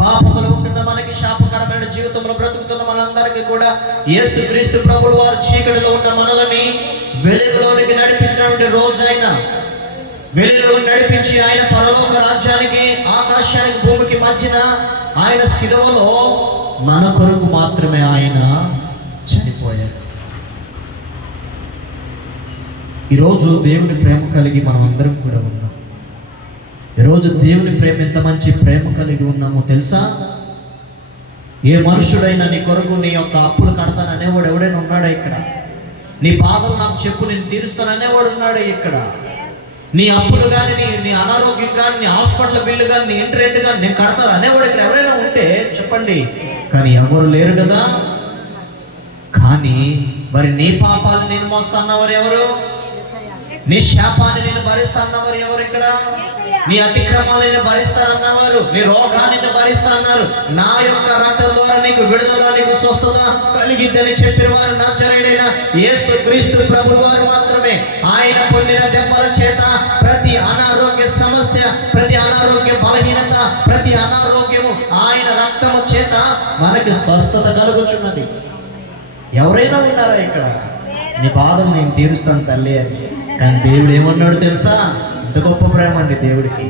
పాపములో ఉంటున్న మనకి, శాపకరమైన జీవితంలో బ్రతుకుతున్న మనందరికీ కూడా యేసుక్రీస్తు ప్రభువు వారు చీకటిలో ఉన్న మనల్ని వెలుగులోనికి నడిపించినటువంటి రోజు. ఆయన వెలుగులో నడిపించి ఆయన పరలోక రాజ్యానికి, ఆకాశానికి, భూమికి మధ్యన ఆయన శిలువలో మన కొరకు మాత్రమే ఆయన చనిపోయాడు. ఈరోజు దేవుని ప్రేమ కలిగి మనం అందరం కూడా ఉన్నాం. ఈరోజు దేవుని ప్రేమ ఎంత మంచి ప్రేమ కలిగి ఉన్నామో తెలుసా? ఏ మనుషుడైనా నీ కొరకు నీ యొక్క అప్పులు కడతాననేవాడు ఎవడైనా ఉన్నాడా ఇక్కడ? నీ బాధలు నాకు చెప్పు, నేను తీరుస్తాననేవాడు ఉన్నాడా ఇక్కడ? నీ అప్పులు కానీ, నీ అనారోగ్యం కానీ, నీ హాస్పిటల్ బిల్లు కానీ, నీ ఇంటరెంట్ కానీ నేను కడతాను అనేవాడు ఇక్కడ ఎవరైనా ఉంటే చెప్పండి. కానీ ఎవరు లేరు కదా. కానీ మరి నీ పాపాలు నేను మోస్తా అన్నవారు ఎవరు? నీ శాపాన్ని నేను భరిస్తా అన్నవారు ఎవరు ఇక్కడ? నీ అతిక్రమాలను నేను భరిస్తానన్నవారు, నీ రోగాన్ని నేను భరిస్తా అన్నారు. నా యొక్క రక్తం ద్వారా నీకు విడుదల, నీకు స్వస్థత కలిగిద్దని చెప్పిన వారు నజరేయుడైన యేసుక్రీస్తు ప్రభువు వారు మాత్రమే. ఆయన పొందిన దెబ్బల చేత ప్రతి అనారోగ్య సమస్య, ప్రతి అనారోగ్య బలహీనత, ప్రతి అనారోగ్యము ఆయన రక్తము చేత మనకి స్వస్థత కలుగుచున్నది. ఎవరైనా ఉన్నారా ఇక్కడ? నీ బాధను నేను తీరుస్తాను తల్లి అని. కానీ దేవుడు ఏమన్నాడు తెలుసా? ఎంత గొప్ప ప్రేమ అండి దేవుడికి.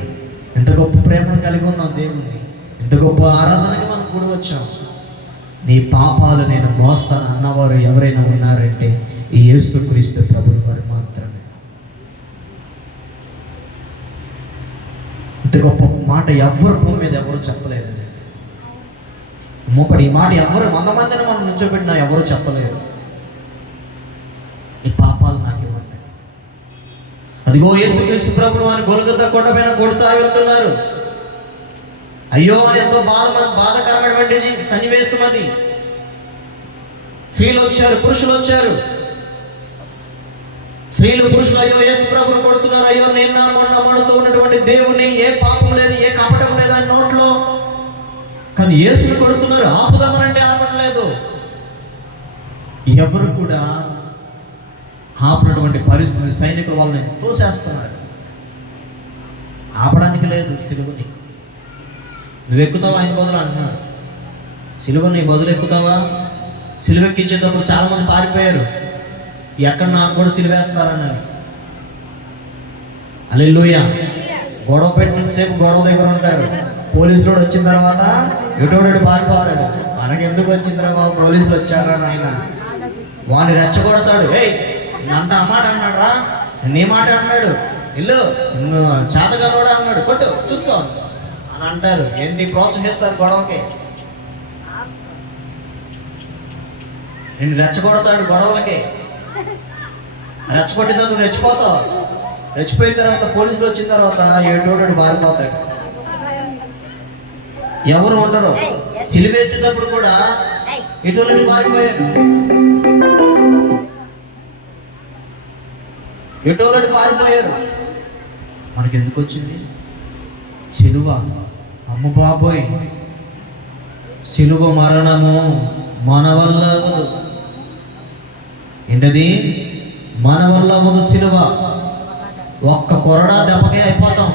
ఎంత గొప్ప ప్రేమను కలిగి ఉన్నాం దేవుడిని. ఎంత గొప్ప ఆరాధనకి మనం కూడా వచ్చాం. నీ పాపాలు నేను మోస్తాను అన్నవారు ఎవరైనా ఉన్నారంటే ఈ యేసుక్రీస్తు ప్రభువు వారు మాత్రమే. ఎంత గొప్ప మాట ఎవ్వరు భూమి మీద ఎవరు చెప్పలేరండి. ఈ మాట ఎవరు 100 మందిని మనం నుంచోబెట్టినా ఎవరు చెప్పలేరు. ఈ పాపాలు నాకు ఇవ్వండి. అదిగో యేసుక్రీస్తు ప్రభువు అని గొల్గొతా కొండ పైన కొడుతూ వెళ్తున్నారు. అయ్యో అని ఎంతో బాధకరమైనటువంటి సన్నివేశం అది. స్త్రీలు వచ్చారు, పురుషులు వచ్చారు. స్త్రీలు పురుషులు అయ్యో యేసు ప్రభువును కొడుతున్నారు. అయ్యో నిన్న మొన్న మనతో ఉన్నటువంటి దేవుని ఏ పాపం లేదు, ఏ కపటం లేదు ఆయన నోట్లో. కానీ యేసుని కొడుతున్నారు. ఆపుదామనంటే ఆపడం లేదు. ఎవరు కూడా ఆపనటువంటి పరిస్థితి. సైనికులు వాళ్ళని తోసేస్తున్నారు. ఆపడానికి లేదు సిలువని. నువ్వు ఎక్కుతావా ఆయన బదులు అంటున్నారు. సిలువని బదులు ఎక్కుతావా? సిలువ ఎక్కించేటప్పుడు చాలా మంది పారిపోయారు. ఎక్కడ నాకు కూడా సిలువేస్తారని. హల్లెలూయా. గొడవ పెట్టినంతసేపు గొడవ దగ్గర ఉంటారు. పోలీసులు వచ్చిన తర్వాత ఎటోడు పారిపోతాడు. మనకెందుకు వచ్చిన తర్వాత పోలీసులు వచ్చారా ఆయన వాడిని రెచ్చగొడతాడు. ఏయ్ నంట అమ్మాట అన్నాడు రా, నీ మాట అన్నాడు, ఇల్లు చేతగా కూడా అన్నాడు, కొట్టు చూసుకో అని అంటారు. ఏంటి ప్రోత్సహిస్తారు గొడవకి. నేను రెచ్చగొడతాడు గొడవలకి. రెచ్చగొట్టిన నువ్వు రెచ్చిపోతావు. రెచ్చిపోయిన తర్వాత పోలీసులు వచ్చిన తర్వాత ఏటోడు పారిపోతాడు. ఎవరు ఉండరు. సిలువేసేటప్పుడు కూడా ఎటువంటి పారిపోయారు. ఎటువంటి పారిపోయారు. మనకి ఎందుకు వచ్చింది సిలువ? అమ్మ బాబోయ్, సిలువ మరణము మన వల్ల అవ్వదు. ఏంటది? మన వల్ల అవ్వదు సిలువ. ఒక్క కొరడా దెబ్బకే అయిపోతాం.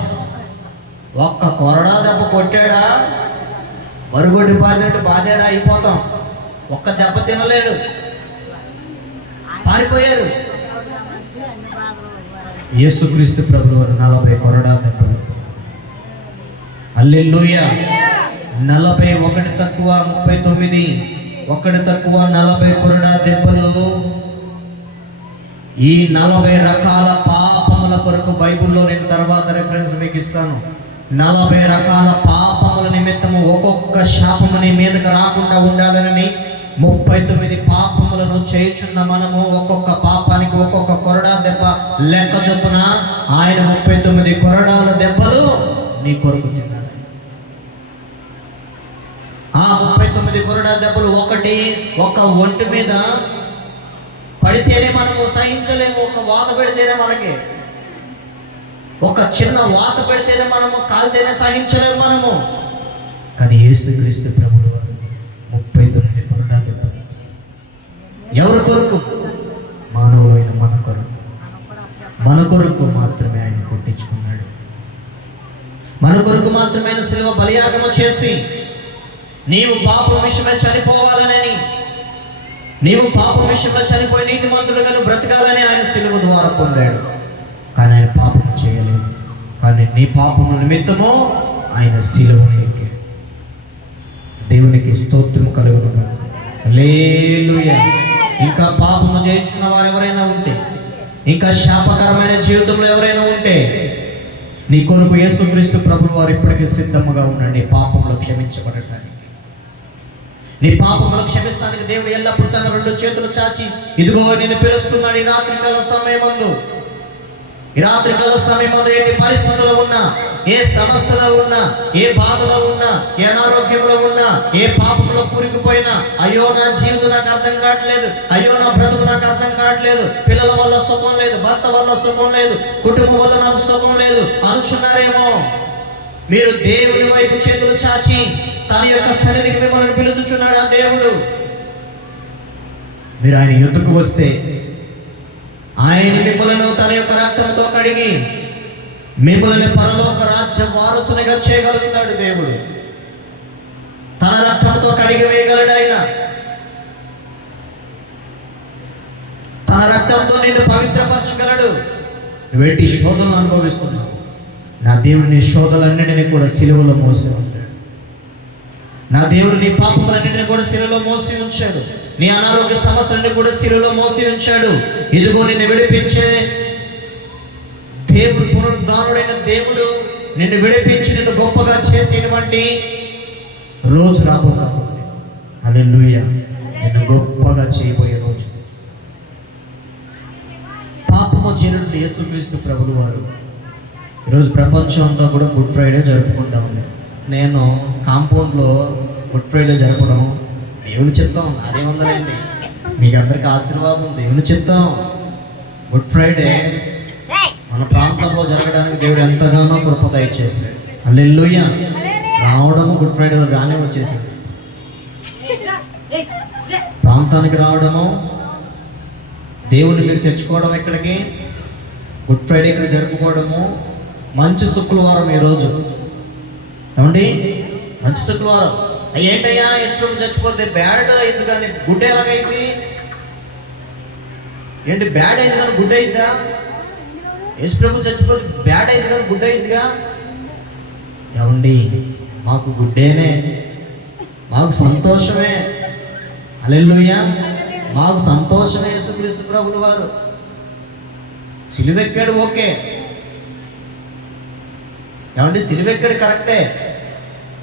ఒక్క కొరడా దెబ్బ కొట్టాడా, మరుగొడ్డి బాధినట్టు బాధాడా అయిపోతాం. ఒక్క దెబ్బ తినలేడు. పారిపోయారు. యేసుక్రీస్తు ప్రభువు 40 కొరడా దెబ్బలు. హల్లెలూయా. 41 తక్కువ 39, 1 తక్కువ 40 కొరడా దెబ్బలు. ఈ 40 రకాల పాపముల కొరకు బైబిల్లో నేను తర్వాత రెఫరెన్స్ మీకు ఇస్తాను. 40 రకాల పాపముల నిమిత్తము ఒక్కొక్క శాపము నీ మీదకి రాకుండా ఉండాలని 39 పాపములను చేయుచున్న మనము ఒక్కొక్క పాపానికి ఒక్కొక్క కొరడా దెబ్బ లెక్క చొప్పున ఆయన 39 కొరడాల దెబ్బలు నీ కొరకు తిన్నాడు. ఆ 39 కొరడా దెబ్బలు ఒక్క ఒంటి మీద పడితేనే మనము సహించలేము. ఒక వాత పెడితేనే మనకి, ఒక చిన్న వాత పెడితేనే మనము కాలితేనే సహించలేము మనము. కానీ యేసుక్రీస్తు ప్రభువు 39 కొరడా దెబ్బలు ఎవరి కొరకు? మానవులైన మన కొరకు. మన కొరకు మాత్రమే ఆయన కొట్టించుకున్నాడు. మన కొరకు మాత్రమే ఆయన సిలువ బలియాగము చేసి నీవు పాపం విషయమై చనిపోవాలని, నీవు పాపం విషయంలో చనిపోయి నీతిమంతుడుగా బ్రతకాలని ఆయన సిలువ ద్వారా పొందాడు. కానీ ఆయన పాపం చేయలేదు. కానీ నీ పాపము నిమిత్తము ఆయన సిలువ ఎక్కాడు. దేవునికి స్తోత్రము కలుగును. హల్లెలూయా. ఇంకా పాపము చేయించున్న వారు ఎవరైనా ఉంటే, ఇంకా శాపకరమైన జీవితంలో ఎవరైనా ఉంటే, నీ కొరకు యేసుక్రీస్తు ప్రభువు వారు ఇప్పటికీ సిద్ధముగా ఉన్నాడు. నీ పాపంలో క్షమించబడటానికి, నీ పాపములు క్షమిస్తానికి దేవుడు ఎల్లప్పుడూ తన 2 చేతులు చాచి ఇదిగో నేను పిలుస్తున్నాడు. ఈ రాత్రికాల సమయమందు ఎన్ని పరిస్థితుల్లో ఉన్నా, ఏ సమస్యలో ఉన్నా, ఏ బాధలో ఉన్నా, ఏ అనారోగ్యంలో ఉన్నా, ఏ పాపంలో కూరుకుపోయినా, అయ్యో నా జీవితం నాకు అర్థం కావట్లేదు, అయ్యో నా బ్రతుకు నాకు అర్థం కావట్లేదు, పిల్లల వల్ల సుఖం లేదు, భర్త వల్ల సుఖం లేదు, కుటుంబం వల్ల నాకు సుఖం లేదు అనుచున్నారేమో, మీరు దేవుని వైపు చేతులు చాచి తన యొక్క సన్నిధికి మిమ్మల్ని పిలుచుచున్నాడు ఆ దేవుడు. మీరు ఆయన యుద్ధకు వస్తే ఆయన మిమ్మల్ని తన యొక్క రక్తంతో కడిగి మిమ్మల్ని పరలోక రాజ్య వారసునిగా చేయగలుగుతాడు. దేవుడు తన రక్తంతో కడిగి వేయగలడు. ఆయన తన రక్తంతో నిన్ను పవిత్రపరచగలడు. నువ్వేంటి శోధనలు అనుభవిస్తున్నావు? నా దేవుడు నీ శోధనలన్నిటినీ కూడా సిలువలో మోసి ఉంటాడు. నా దేవుడు నీ పాపములన్నిటిని కూడా సిలువలో మోసి ఉంచాడు. నీ అనారోగ్య సమస్యలన్నీ కూడా సిలువలో మోసి ఉంచాడు. ఇదిగో నిన్ను విడిపించే దేవుడు, పునరుద్ధానుడైన దేవుడు నిన్ను విడిపించి నిన్ను గొప్పగా చేసేటువంటి రోజు రాబోతా ఉంది. హల్లెలూయా. నిన్ను గొప్పగా చేయబోయే రోజు. పాపము చేయనట్లు యేసుక్రీస్తు ప్రభులు వారు ఈరోజు ప్రపంచం అంతా కూడా గుడ్ ఫ్రైడే జరుపుకుంటా ఉంది. నేను కాంపౌండ్లో గుడ్ ఫ్రైడే జరపడం దేవుని చిత్తం. అదేముందండి, మీకు అందరికి ఆశీర్వాదం, దేవుని చిత్తం. గుడ్ ఫ్రైడే మన ప్రాంతంలో జరగడానికి దేవుడు ఎంతగానో కృప దయచేశాడు. హల్లెలూయా. రావడము గుడ్ ఫ్రైడే రానే వచ్చేసింది. ప్రాంతానికి రావడము, దేవుణ్ణి మీరు తెచ్చుకోవడం, ఇక్కడికి గుడ్ ఫ్రైడే ఇక్కడ జరుపుకోవడము. మంచి శుక్రవారం ఈరోజు. ఏమండి, మంచి శుక్రవారం. ఏంటయ్యా యేసుప్రభు చచ్చిపోతే బ్యాడ్ అయింది కానీ గుడ్ ఎలాగైంది? ఏంటి బ్యాడ్ అయింది కానీ గుడ్ అయిద్దా? యేసుప్రభు చచ్చిపోతే బ్యాడ్ అయింది కానీ గుడ్ అయిద్దిగా? ఏమండి, మాకు గుడ్డేనే, మాకు సంతోషమే. హల్లెలూయా. మాకు సంతోషమే. యేసుక్రీస్తు ప్రభులు వారు సిలువెక్కాడు, ఓకే. ఏమండి, సిలువెక్కాడు కరెక్టే.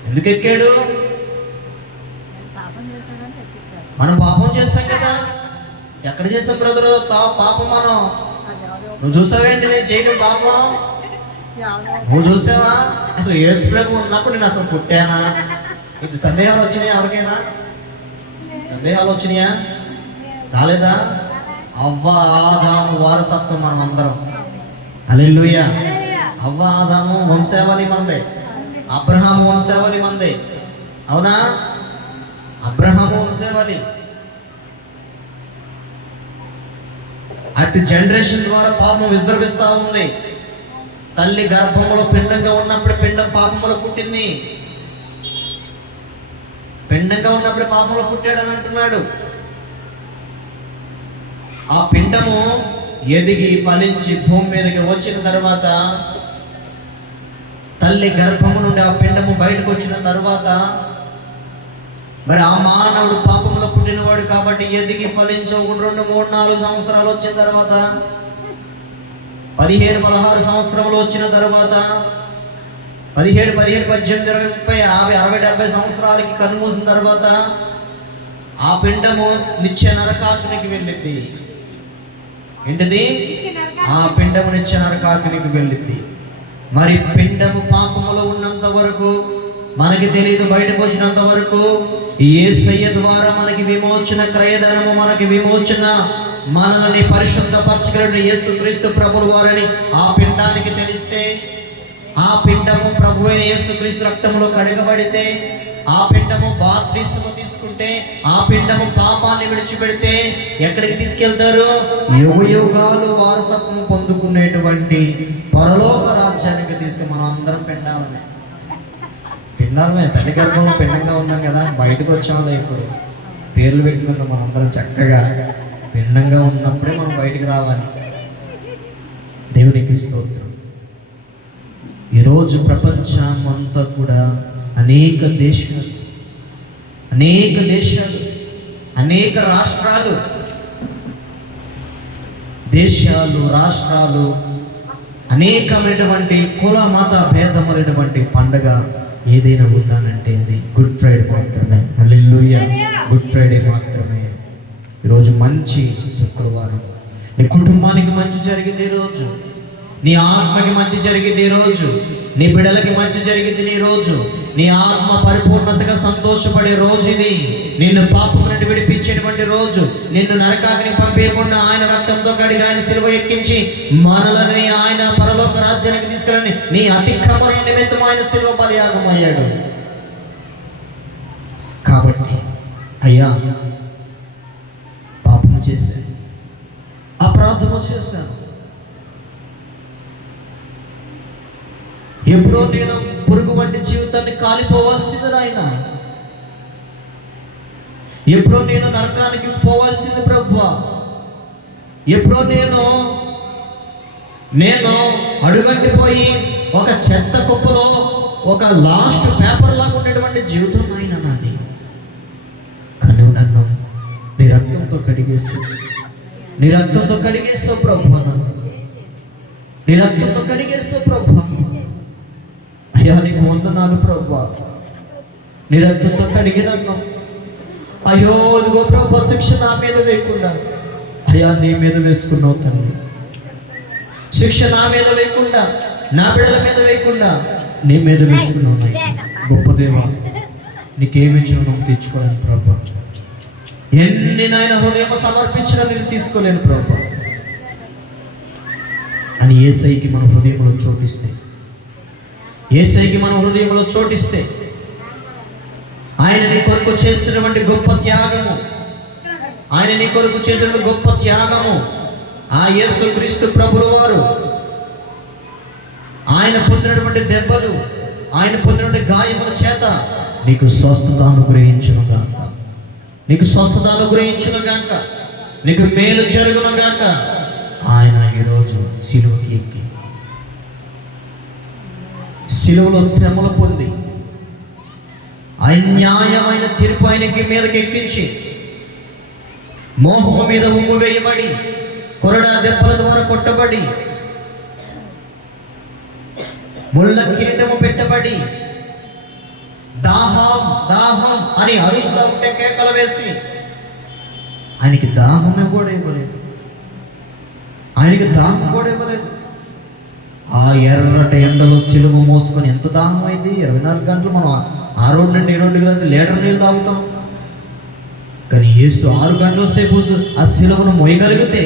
ఎందుకు ఎక్కాడు? మనం పాపం చేస్తాం కదా. ఎక్కడ చేస్తాం బ్రదరు పాపం? మనం నువ్వు చూసావేంటి నేను చేయను పాపం? నువ్వు చూసావా? అసలు యేసు ప్రభు ఉన్నప్పుడు నేను అసలు పుట్టానా? ఇటు సందేహాలు వచ్చినాయా? ఎవరికైనా సందేహాలు వచ్చినాయా? రాలేదా? అవ్వ ఆదాము వారసత్వం మనం అందరం. హల్లెలూయా. అవ్వ ఆదాము వంశావళి మందే, అబ్రహాము వంశావళి మందే. అవునా? అబ్రహాము వంశావళి. అటు జనరేషన్ ద్వారా పాపం విజృంభిస్తూ ఉంది. తల్లి గర్భంలో పిండంగా ఉన్నప్పుడు పిండం పాపంలో పుట్టింది. పిండంగా ఉన్నప్పుడు పాపంలో పుట్టాడని అంటున్నాడు. ఆ పిండము ఎదిగి ఫలించి భూమి మీదకి వచ్చిన తర్వాత, తల్లి గర్భము నుండి ఆ పిండము బయటకు వచ్చిన తర్వాత, మరి ఆ మానవుడు పాపంలో పుట్టినవాడు కాబట్టి ఎదిగి ఫలించి 1, 2, 3, 4 సంవత్సరాలు వచ్చిన తర్వాత, 15, 16 సంవత్సరములు వచ్చిన తర్వాత, 17, 18, 18, 20, 30, 50, 60, 70 సంవత్సరాలకి కన్నుమూసిన తర్వాత ఆ పిండము నిత్య నరకాగ్నికి వెళ్ళింది. ఏంటిది? ఆ పిండము నిత్య నరకాగ్నికి వెళ్ళింది. మరి పిండము పాపములో ఉన్నంత వరకు మనకి తెలియదు, బయటకు వచ్చినంత వరకు యేసయ్య ద్వారా మనకి విమోచన, క్రయధనము మనకి విమోచన, మనల్ని పరిశుద్ధపరచగలడు యేసుక్రీస్తు ప్రభువు వారని ఆ పిండానికి తెలిస్తే, ఆ పిండము ప్రభు అయిన యేసుక్రీస్తు రక్తంలో కడగబడితే, ఆ పిండము బాప్తిస్మము తీసుకుంటే, ఆ పిండము పాపాన్ని విడిచిపెడితే ఎక్కడికి తీసుకెళ్తారు? యుగ యుగాలు వారసత్వం పొందుకునేటువంటి పరలోక రాజ్యానికి తీసుకు మనం అందరం పిండాలమే. పిండాలమే. తల్లి గర్భంలో పిండంగా ఉన్నాం కదా, బయటకు వచ్చాము. ఇప్పుడు పేర్లు పెట్టుకున్నాం మనందరం చక్కగా. పిండంగా ఉన్నప్పుడే మనం బయటికి రావాలి. దేవునికి స్తోత్రం. ఈరోజు ప్రపంచం అంతా కూడా అనేక దేశాలు, అనేక రాష్ట్రాలు, రాష్ట్రాలు అనేకమైనటువంటి కుల మత భేదములైనటువంటి పండగ ఏదైనా ఉందానంటే అది గుడ్ ఫ్రైడే మాత్రమే. హల్లెలూయా. గుడ్ ఫ్రైడే మాత్రమే. ఈరోజు మంచి శుక్రవారం. నీ కుటుంబానికి మంచి జరిగింది ఈరోజు, నీ ఆత్మకి మంచి జరిగింది ఈరోజు, నీ బిడ్డలకి మంచి జరిగింది ఈ రోజు. నీ ఆత్మ పరిపూర్ణతగా సంతోషపడే రోజు ఇది. నిన్ను పాపం నుండి విడిపించేటువంటి రోజు. నిన్ను నరకాగ్ని పంపేయకుండా ఆయన రక్తంతో కడిగి ఆయన సిలువ ఎక్కించి మనలని ఆయన పరలోక రాజ్యానికి తీసుకెళ్ళని నీ అతిక్రమణ నిమిత్తం ఆయన సిలువ బలియాగం అయ్యాడు. కాబట్టి అయ్యా, పాపం చేశాను, అపరాధము చేశాను, ఎప్పుడో నేను పురుగు వంటి జీవితాన్ని కాలిపోవాల్సింది నాయన, ఎప్పుడో నేను నరకానికి పోవాల్సింది ప్రభువా, ఎప్పుడో నేను అడుగంటిపోయి ఒక చెత్త కుప్పలో ఒక లాస్ట్ పేపర్ లాగా ఉన్నటువంటి జీవితం నాయన నాది. కానీ నన్ను నీ రక్తంతో కడిగేస్తావు, నీ రక్తంతో కడిగేస్తావు ప్రభు, నీ రక్తంతో కడిగేస్తావు ప్రభు. అయ్యా నీకు వందనాలు ప్రభువా, నీ రక్తంతో కడిగి నన్ను. అయ్యో ఇదిగో ప్రభు, శిక్ష నా మీద వేయకుండా అయ్యా నీ మీద వేసుకున్నావు తండ్రి. శిక్ష నా మీద వేయకుండా, నా బిడ్డల మీద వేయకుండా నీ మీద వేసుకున్నావు నాయనా. గొప్ప దేవా, నీకేమి ఇచ్చినా తెచ్చుకోలేను ప్రభు. ఎన్ని నాయన హృదయం సమర్పించినా నేను తీసుకోలేను ప్రభు అని యేసయ్యకి మన హృదయంలో చోటిస్తే, యేసయ్యకి మన హృదయంలో చోటిస్తే, ఆయన నీ కొరకు చేసినటువంటి గొప్ప త్యాగము, ఆయన నీ కొరకు చేసిన గొప్ప త్యాగము, ఆ యేసు క్రీస్తు ప్రభువు వారు ఆయన పొందినటువంటి దెబ్బలు, ఆయన పొందినటువంటి గాయముల చేత నీకు స్వస్థత అనుగ్రహించును గాక, నీకు స్వస్థత అనుగ్రహించును గాక, నీకు మేలు జరుగును గాక. ఆయన ఈరోజు సిలువకి ఎక్కి, సిలువలో శ్రమలు పొంది, అన్యాయమైన తీర్పు ఆయనకి మీదకి ఎక్కించి, మోహము మీద ఉమ్ము వేయబడి, కొరడా దెబ్బల ద్వారా కొట్టబడి, ముళ్ళ కిరీటము పెట్టబడి, దాహం దాహం అని అరుస్తూ ఉంటే కేకలు వేసి, ఆయనకి దాహమే కూడా ఇవ్వలేదు, ఆయనకి దాహం కూడా ఇవ్వలేదు. ఆ ఎర్రటి ఎండలో సిలువ మోసుకొని ఎంత దాహం అయింది. 24 గంటలు మనం ఆ రోడ్డు నుండి ఈ రోడ్డుకి వెళ్తే లీటర్ నీళ్ళు తాగుతాం. కానీ యేసు 6 గంటల సేపు ఆ సిలువను మోయగలిగితే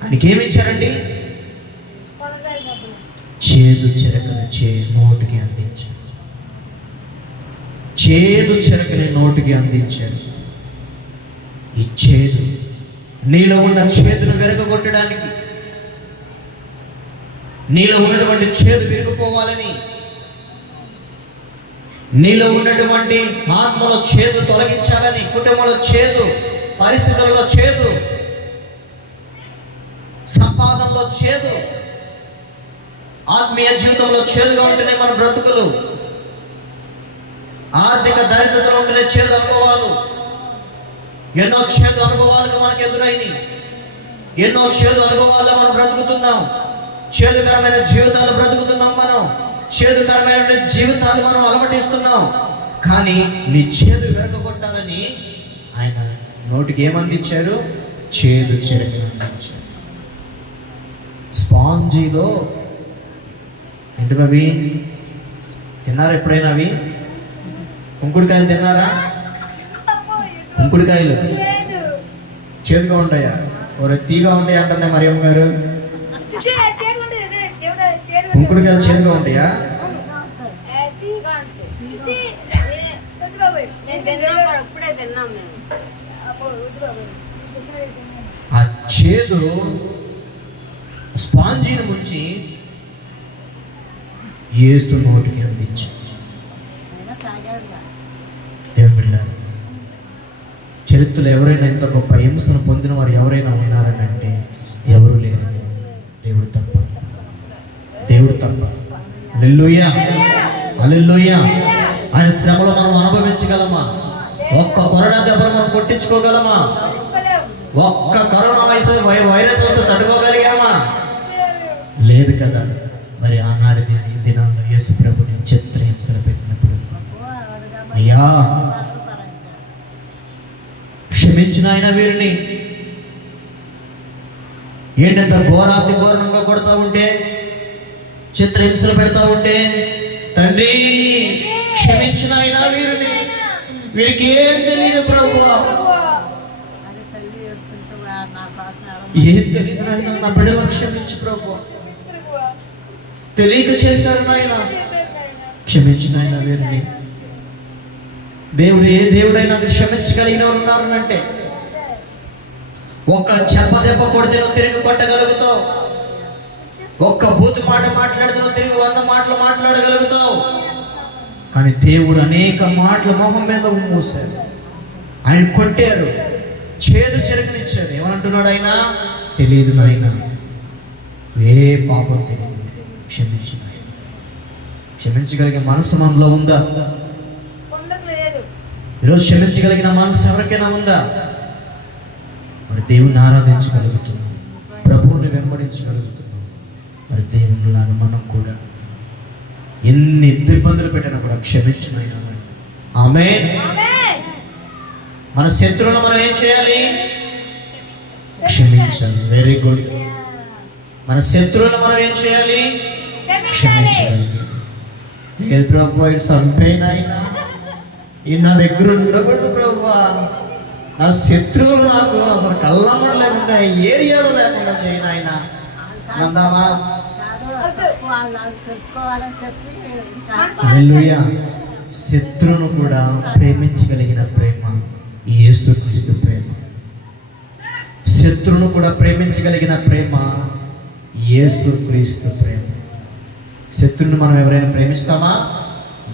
ఆయనకేమి ఇచ్చారండి? చేదు చెరకని నోటికి అందించారు. చేదు చెరకని నోటికి అందించారు. ఈ చేదు, నీలో ఉన్న చేదును విరగొట్టడానికి, నీలో ఉన్నటువంటి చేదు విరిగిపోవాలని, నీలో ఉన్నటువంటి ఆత్మలో చేదు తొలగించాలని, కుటుంబంలో చేదు, పరిస్థితులలో చేదు, సంపాదనలో చేదు, ఆత్మీయ జీవితంలో చేదుగా ఉంటేనే మన బ్రతుకులు, ఆర్థిక దరిద్రతలో ఉంటేనే చేదు అనుభవాలు, ఎన్నో చేదు అనుభవాలుగా మనకు ఎదురైనవి, ఎన్నో చేదు అనుభవాలు మనం బ్రతుకుతున్నాం. చేదుకరమైన జీవితాలు బ్రతుకుతున్నాం మనం, చేదుకరమైన జీవితాలు మనం అలమటిస్తున్నాం. కానీ నీ చేదు విరగొట్టాలని ఆయన నోటికి ఏమందించారు? చేదు చెరకని అందించారు. స్పాంజీలో ఏంటి అవి తిన్నారా ఎప్పుడైనా? అవి కుంకుడుకాయలు తిన్నారా? కుంకుడుకాయలు చేదుగా ఉంటాయా? ఒక తీగా ఉంటాయి అంటుందే మరియమ్మ గారు. కుంకుడుకాయలు చేదుగా ఉంటాయా? ఆ చేదు స్పాంజీని ముంచి యేసు నోటికి అందించి, దేవుళ్ళ చరిత్రలో ఎవరైనా ఇంత గొప్ప హింసను పొందిన వారు ఎవరైనా ఉన్నారని అంటే ఎవరు లేరు. దేవుడు తప్ప, దేవుడు తప్ప. హల్లెలూయా, హల్లెలూయా. ఆయన శ్రమలు మనం అనుభవించగలమా? ఒక్క కొరడా దెబ్బలు మనం కొట్టించుకోగలమా? ఒక్క కరోనా వైరస్ వస్తే తట్టుకోగలిగామా? లేదు కదా. మరి ఆనాడు దినాల్లో యేసు ప్రభుని చిత్రహింసలు పెట్టినప్పుడు, అయ్యా క్షమించిన ఆయన వీరిని, ఏంటంత ఘోరాతి ఘోరంగా కొడతా ఉంటే, చిత్రహింసలు పెడతా ఉంటే, తండ్రి క్షమించిన ఆయన వీరిని, వీరికి ఏం తెలియదు ప్రభువా, ఏం తెలియదు నాయన, నా బిడ్డలను క్షమించు ప్రభువా, తెలియక చేశారు నాయన, క్షమించిన ఆయన వీరిని. దేవుడు ఏ దేవుడైనా క్షమించగలిగిన వారు ఉన్నారనంటే, ఒక్క చెప్ప దెబ్బ కొడితే నువ్వు తిరిగి కొట్టగలుగుతావు, ఒక్క బూతు మాట మాట్లాడితే నువ్వు తిరిగి 100 మాటలు మాట్లాడగలుగుతావు. కానీ దేవుడు అనేక మాటలు మొహం మీద మూసారు, ఆయన కొట్టారు, చేదు చెరకనిచ్చారు. ఏమంటున్నాడు ఆయన? తెలియదు నాయన, ఏ పాపం తెలియదు, క్షమించు నాయన. క్షమించగలిగే మనసు మనలో ఉందా? ఈరోజు క్షమించగలిగిన మనసు ఎవరికైనా ఉందా? మరి దేవుణ్ణి ఆరాధించగలుగుతున్నాం, ప్రభువుని వెంబడించగలుగుతున్నాం. మరి దేవునిలాగా మనం కూడా ఎన్ని ఇబ్బందులు పెట్టినా కూడా క్షమించు నాయనా. ఆమేన్. మన శత్రువులను మనం ఏం చేయాలి? క్షమించాలి. Very good. మన శత్రువులను మనం ఏం చేయాలి? క్షమించాలి. లేదు ప్రభు, ఇటు చంపేనాయినా, ఈ నా దగ్గర ఉండకూడదు ప్రభు, నా శత్రువులు నాకు అసలు కళ్ళమ్మ లేకుండా ఏరియాలో లేకుండా చేయనాయన అందామా? హల్లెలూయా. శత్రువును కూడా ప్రేమించగలిగిన ప్రేమ యేసుక్రీస్తు ప్రేమ. శత్రువును కూడా ప్రేమించగలిగిన ప్రేమ యేసుక్రీస్తు ప్రేమ. శత్రువుని మనం ఎవరైనా ప్రేమిస్తామా?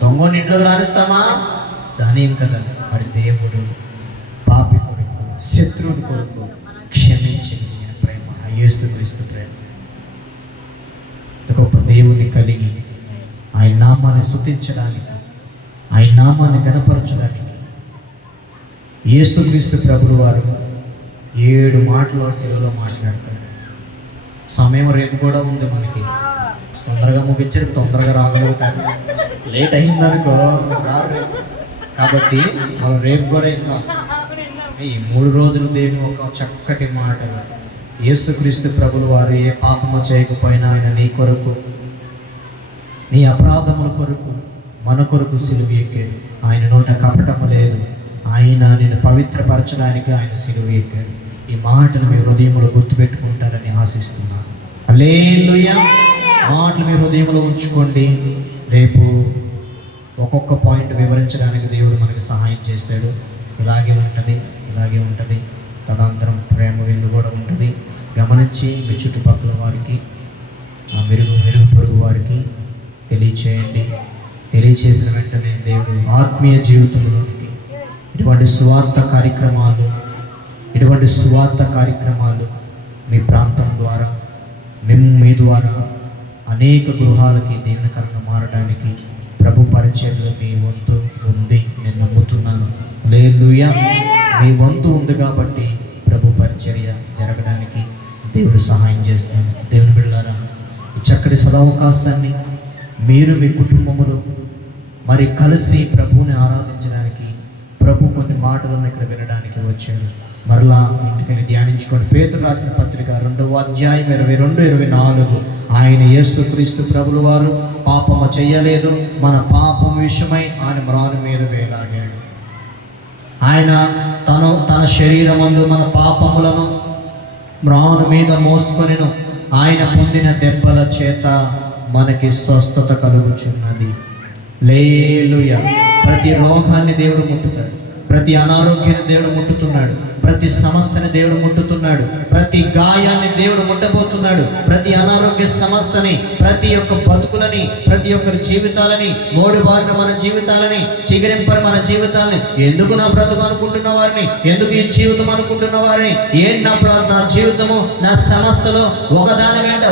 దొంగని ఇంట్లోకి రానిస్తామా? రానియం కదా. మరి దేవుడు పాపి కొరకు, శత్రువుని కొరకు క్షమించగలిగిన ప్రేమ యేసుక్రీస్తు ప్రేమ. గొప్ప దేవుని కలిగి ఆయన నామాన్ని స్తుతించడానికి, ఆయన నామాన్ని గణపరచడానికి యేసుక్రీస్తు ప్రభువు వారు 7 మాటలు శిలువలో మాట్లాడతాడు. సమయం రేపు కూడా ఉంది మనకి. తొందరగా ముగించారు, తొందరగా రాగలుగుతారు. లేట్ అయిందనుకో రారు. కాబట్టి మనం రేపు కూడా విన్నాం. ఈ 3 రోజులు దేవుని ఒక చక్కటి మాటలు. యేసుక్రీస్తు ప్రభువు వారు ఏ పాపము చేయకపోయినా ఆయన నీ కొరకు, నీ అపరాధముల కొరకు, మన కొరకు సిలువ ఎక్కాడు. ఆయన నోట కపటము లేదు. ఆయన నిన్ను పవిత్రపరచడానికి ఆయన సిలువ ఎక్కాడు. ఈ మాటలు మీ హృదయంలో గుర్తుపెట్టుకుంటారని ఆశిస్తున్నాను. హల్లెలూయా. మాటలు మీ హృదయంలో ఉంచుకోండి. రేపు ఒక్కొక్క పాయింట్ వివరించడానికి దేవుడు మనకి సహాయం చేశాడు. ఇలాగే ఉంటుంది, ఇలాగే ఉంటుంది. తదనంతరం ప్రేమ విందు కూడా ఉంటుంది. గమనించి మీ చుట్టుపక్కల వారికి, మెరుగు పొరుగు వారికి తెలియచేయండి. తెలియచేసిన వెంటనే దేవుడు ఆత్మీయ జీవితంలోనికి ఇటువంటి సువార్త కార్యక్రమాలు మీ ప్రాంతం ద్వారా, మీ ద్వారా అనేక గృహాలకి దీవెనకరంగా మారడానికి ప్రభు పరిచర్యలో మీ వంతు ఉంది. నేను నమ్ముతున్నాను. హల్లెలూయా. మీ వంతు ఉంది కాబట్టి ప్రభు పరిచర్య జరగడానికి దేవుడు సహాయం చేస్తాడు. దేవుని బిడ్డలారా, ఈ చక్కటి సదవకాశాన్ని మీరు మీ కుటుంబములు మరి కలిసి ప్రభువుని ఆరాధించడానికి, ప్రభు కొన్ని మాటలను ఇక్కడ వినడానికి వచ్చాడు. మరలా ఇంటికి ధ్యానించుకొని పేతురు రాసిన పత్రిక 2వ అధ్యాయం 22-24. ఆయన యేసుక్రీస్తు ప్రభువు వారు పాపము చేయలేదు. మన పాపం విషయమై ఆయన మ్రాను మీద వేలాడాడు. ఆయన తన శరీరమందు మన పాపములను మ్రాను మీద మోసుకొనెను. ఆయన పొందిన దెబ్బల చేత మనకి స్వస్థత కలుగుచున్నది. హల్లెలూయా. ప్రతి రోగాన్ని దేవుడు ముట్టుతాడు. ప్రతి అనారోగ్యాన్ని దేవుడు ముట్టుతున్నాడు. ప్రతి సమస్యని దేవుడు ముట్టుతున్నాడు. ప్రతి గాయాన్ని దేవుడు ముట్టబోతున్నాడు. ప్రతి అనారోగ్య సమస్యని, ప్రతి ఒక్క బతుకులని, ప్రతి ఒక్కరి జీవితాలని, మోడుబారిన మన జీవితాలని, చిగురింపని మన జీవితాలని, ఎందుకు నా బ్రతుకు అనుకుంటున్న వారిని, ఎందుకు ఈ జీవితం అనుకుంటున్న వారిని, ఏంటి నా జీవితము, నా సమస్యలు ఒకదాని వెంట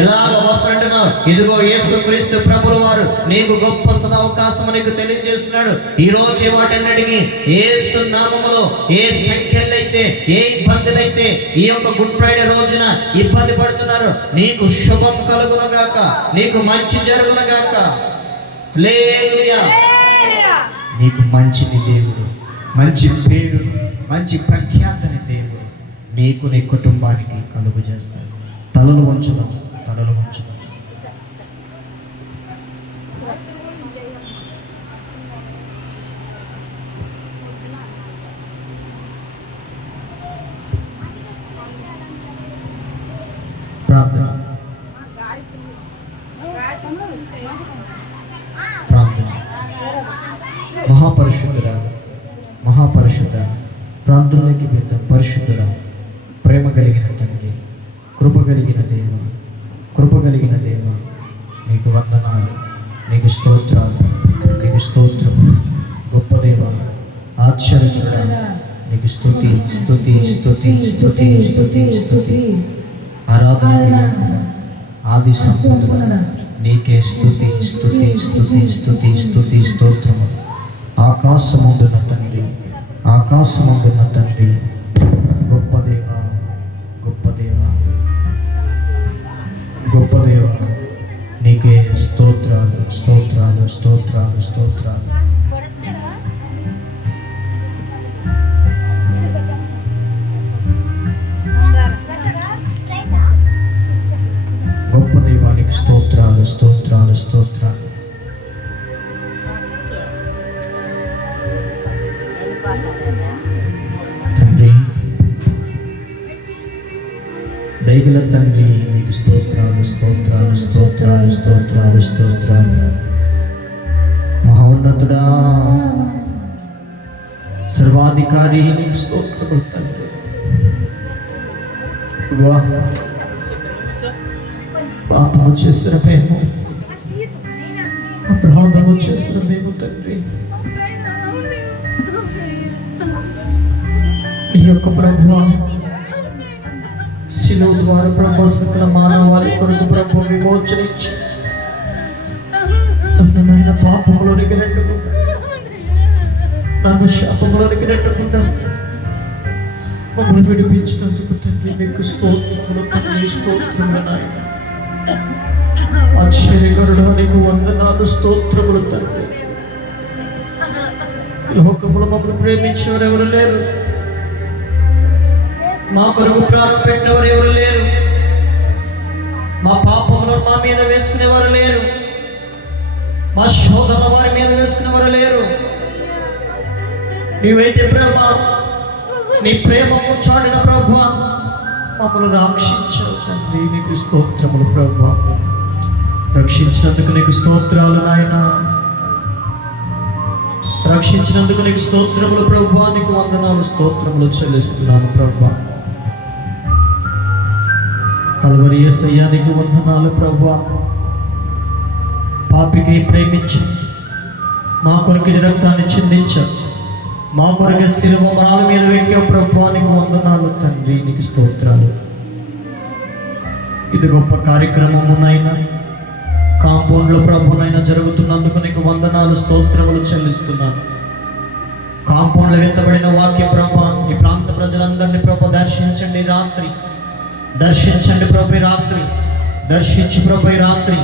ఇలాగ వస్తుంటున్నావు. ఇదిగో యేసుక్రీస్తు ప్రభువు వారు నీకు గొప్ప సదవకాశం నీకు తెలియజేస్తున్నాడు. ఈ రోజు వాటన్నిటికీ యేసు నామములో ఏ సంఖ్యలైతే, ఏ ఇబ్బందులైతే ఈ యొక్క గుడ్ ఫ్రైడే రోజున ఇబ్బంది పడుతున్నారు, నీకు శుభం కలుగునగాక, నీకు మంచి జరుగునగాక. హల్లెలూయా. నీకు మంచిని దేవుడు, మంచి పేరు, మంచి ప్రఖ్యాతని దేవుడు నీకు, నీ కుటుంబానికి కలుగు చేస్తాడు. తలలు వంచుదాం. ప్రార్థన. మహాపరిశుద్ధ ప్రార్థనలోకి పెద్ద పరిశుద్ధుడ, ప్రేమ కలిగిన తండ్రి, కృప కలిగిన దేవ, నీకు వందనాలు, నీకు స్తోత్రాలు, నీకు స్తోత్రము. గొప్ప దేవ, ఆశ్చర్యకరుడా, నీకు స్తుతి. ఆరాధన ఆది సంపద నీకే స్తుతి. స్తోత్రము. ఆకాశమందున్న తండ్రి, గొప్ప దేవ, నీకే స్తోత్రాలు. స్తోత్రాలు స్తోత్రాలు స్తోత్రాలు. గొప్ప దైవానికి స్తోత్రాలు స్తోత్రాలు స్తోత్రాలు. తండ్రి, దయగల తండ్రి, నీకు స్తోత్రాలు స్తోత్రాలు స్తోత్రాలు స్తోత్రాలు స్తోత్రాలు. మహోన్నతుడా, సర్వాధికారి, నీకు స్తోత్రములు తండ్రి. పాపము చేసిన మేము, అపరాధము చేసిన మేము తండ్రి, ఈ యొక్క ప్రభువా శిలువ ద్వారా ప్రభు సకల మానవాళి కొరకు ప్రభు విమోచన ఇచ్చి నన్ను పాపములోనికి నెట్టకుండా, నన్ను శాపములోనికి నెట్టకుండా మమ్మల్ని విడిపించినందుకు తండ్రి మీకు స్తోత్రములు తండ్రి, స్తోత్రములు నాయన. ఆశ్చర్యకరుడా, నీకు వందనాలు స్తోత్రములు తండ్రి. లోకములు మమ్మల్ని ప్రేమించేవారు ఎవరు లేరు, మా కొరకు ప్రాణం పెట్టినవారు ఎవరు లేరు, మా పాపములను మా మీద వేసుకునేవారు లేరు, మా శోధన వారి మీద వేసుకునేవారు లేరు. నీవైతే బ్రహ్మ, నీ ప్రేమకు చాడిన ప్రభు మమ్మల్ని రక్షించావు తండ్రి, నీకు స్తోత్రములు ప్రభు. రక్షించినందుకు నీకు స్తోత్రాలు నాయన, రక్షించినందుకు నీకు స్తోత్రములు ప్రభు. నీకు వందనాలు స్తోత్రములు చెల్లిస్తున్నాను ప్రభు. కల్వరి యేసయ్య నీకు వందనాలు ప్రభు. పాపికై ప్రేమించి మా కొరకు రక్తాన్ని చిందించావు, మా కొరకు శిలువ మరాల మీద వెక్కావు ప్రభు. నీకు వందనాలు తండ్రి, నీకు స్తోత్రాలు. ఇది గొప్ప కార్యక్రమము నాయన, కాంపౌండ్లో ప్రభునైనా జరుగుతున్నందుకు నీకు వందనాలు స్తోత్రములు చెల్లిస్తున్నాను. కాంపౌండ్లో ఎత్తబడిన వాక్య ప్రభు, ఈ ప్రాంత ప్రజలందరినీ ప్రభు దర్శించండి రాత్రి, దర్శించండి ప్రభు రాత్రి, దర్శించి ప్రభు రాత్రి.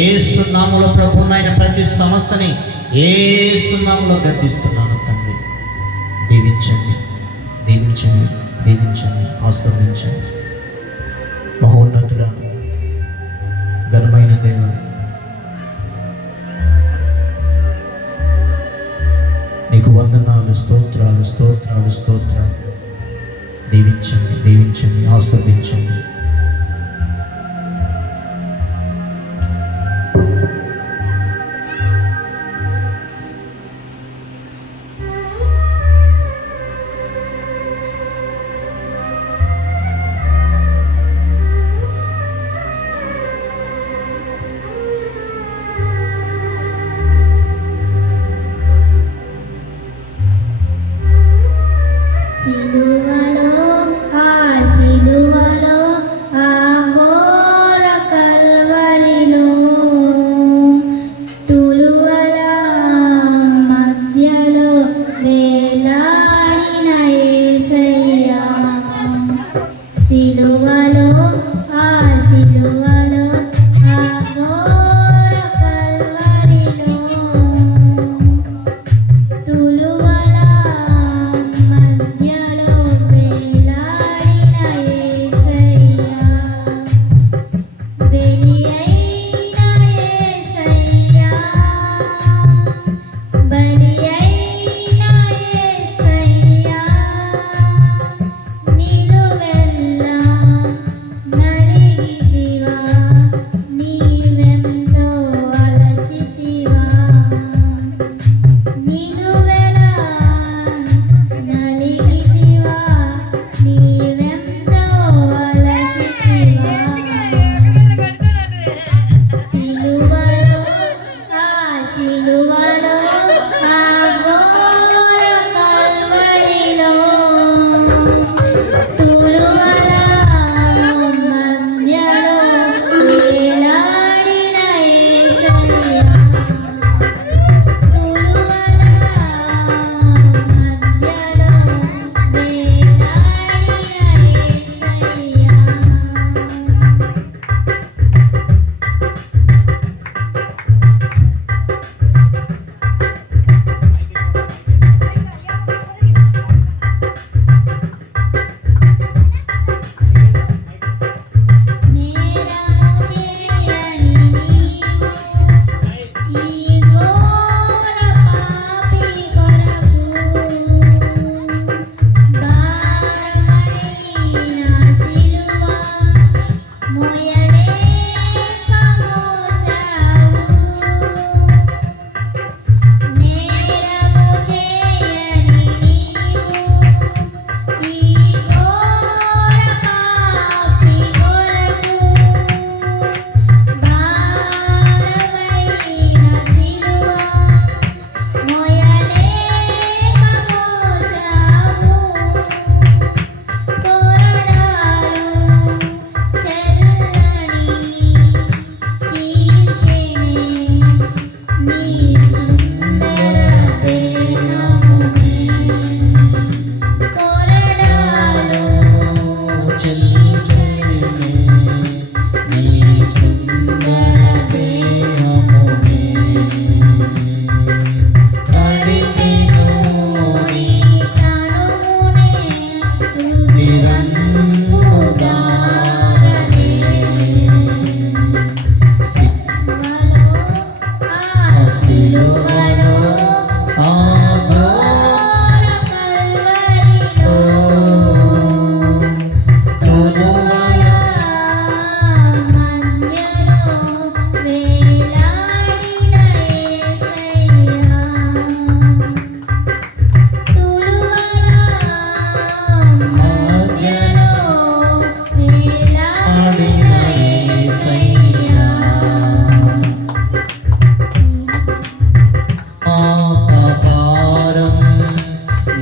యేసు నామములో ప్రభునైనా ప్రతి సమస్యని యేసు నామములో గద్దిస్తున్నాను తండ్రి. దీవించండి, దీవించండి, దీవించండి, ఆశీర్వదించండి. మహోన్నతుడా, ఘనమైన దేవ, నీకు వందనాలు స్తోత్రాలు స్తోత్రాలు స్తోత్రాలు. దీవించండి, దీవించండి, ఆస్వాదించండి.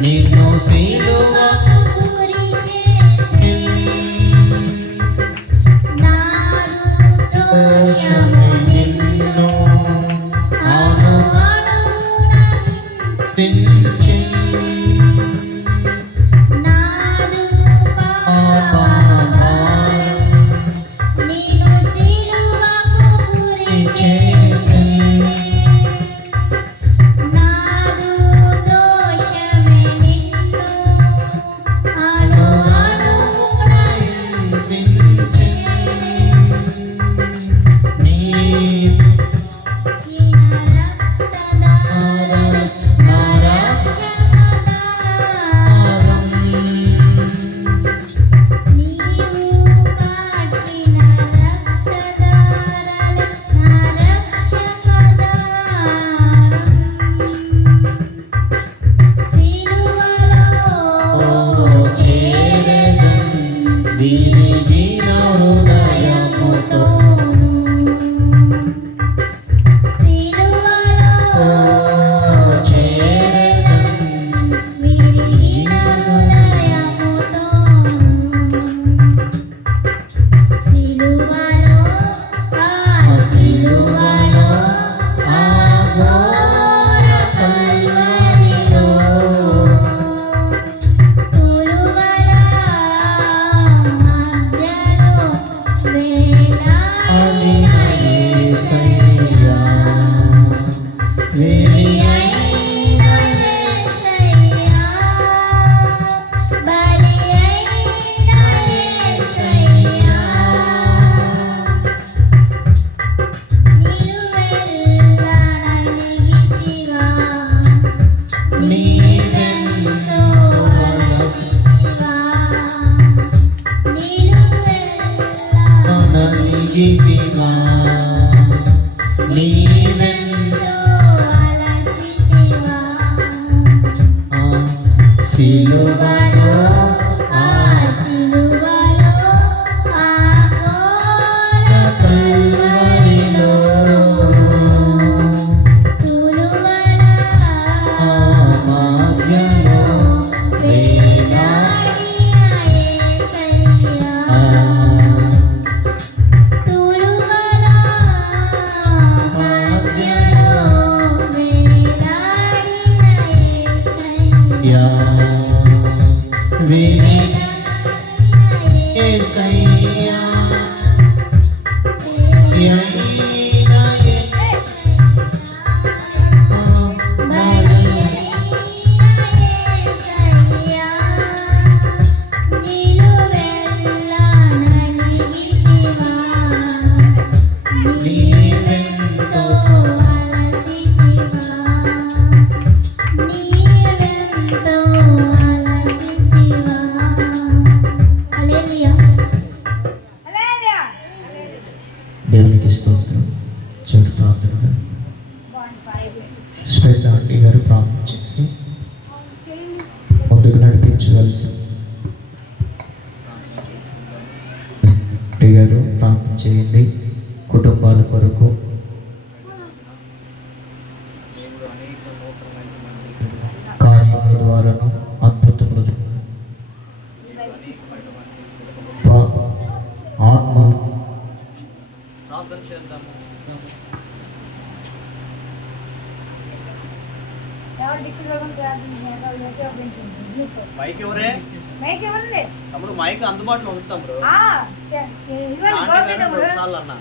నిన్ను సిలువకు గురి చేసి నారు దోషము నిన్ను అణువణువున హింసించి నారు పాపభారం నిన్ను సిలువకు గురి చేసి నారు దోషమే నిన్ను అణువణువున హింసించి నీ చిన్న రక్తధారలు నా రక్షకధారం నీవు కాచిన రక్తధారలు నా రక్షకధారం సిలువలో చేరదం విరిగిన హృదయముతో సిలువలో చేరదం విరిగిన హృదయముతో సిలువలో సిలువలో ఆ ఘోర కల్వరిలో తులువల మధ్యలో వేలాడిన యేసయ్యా బలియైన యేసయ్యా బలియైన యేసయ్యా నిలువెల్లా నలిగితివా నీవెంతో అలసితివా నిలువెల్లా నలిగితివా నీవెంతో అలసితివా సిలువలో ఆ సిలువలో ఆ ఘోర కల్వరిలో తులువల మార్గంలో వేలాడిన యేసయ్యా తులువల మధ్యలో వేలాడిన యేసయ్యా యేసయ్యా దేవునికి స్తోత్రం. చివరి ప్రార్థనగా శ్వేత ఆంటీ గారు ప్రార్థన చేసి ముందుకు నడిపించవలసి ఆంటీ గారు ప్రార్థన చేయండి. కుటుంబాల కొరకు దేవుడు అనేక నూతనమైన మంది కార్యముల ద్వారాను అద్భుతములు ఆత్మ ప్రార్థన చేద్దాము. మైక్ ఎవరే తమ్ముడు? మైక్ అందుబాటులో ఉంది తమ్ముడు. ఆంటీ గారు 2 సార్లు అన్నా.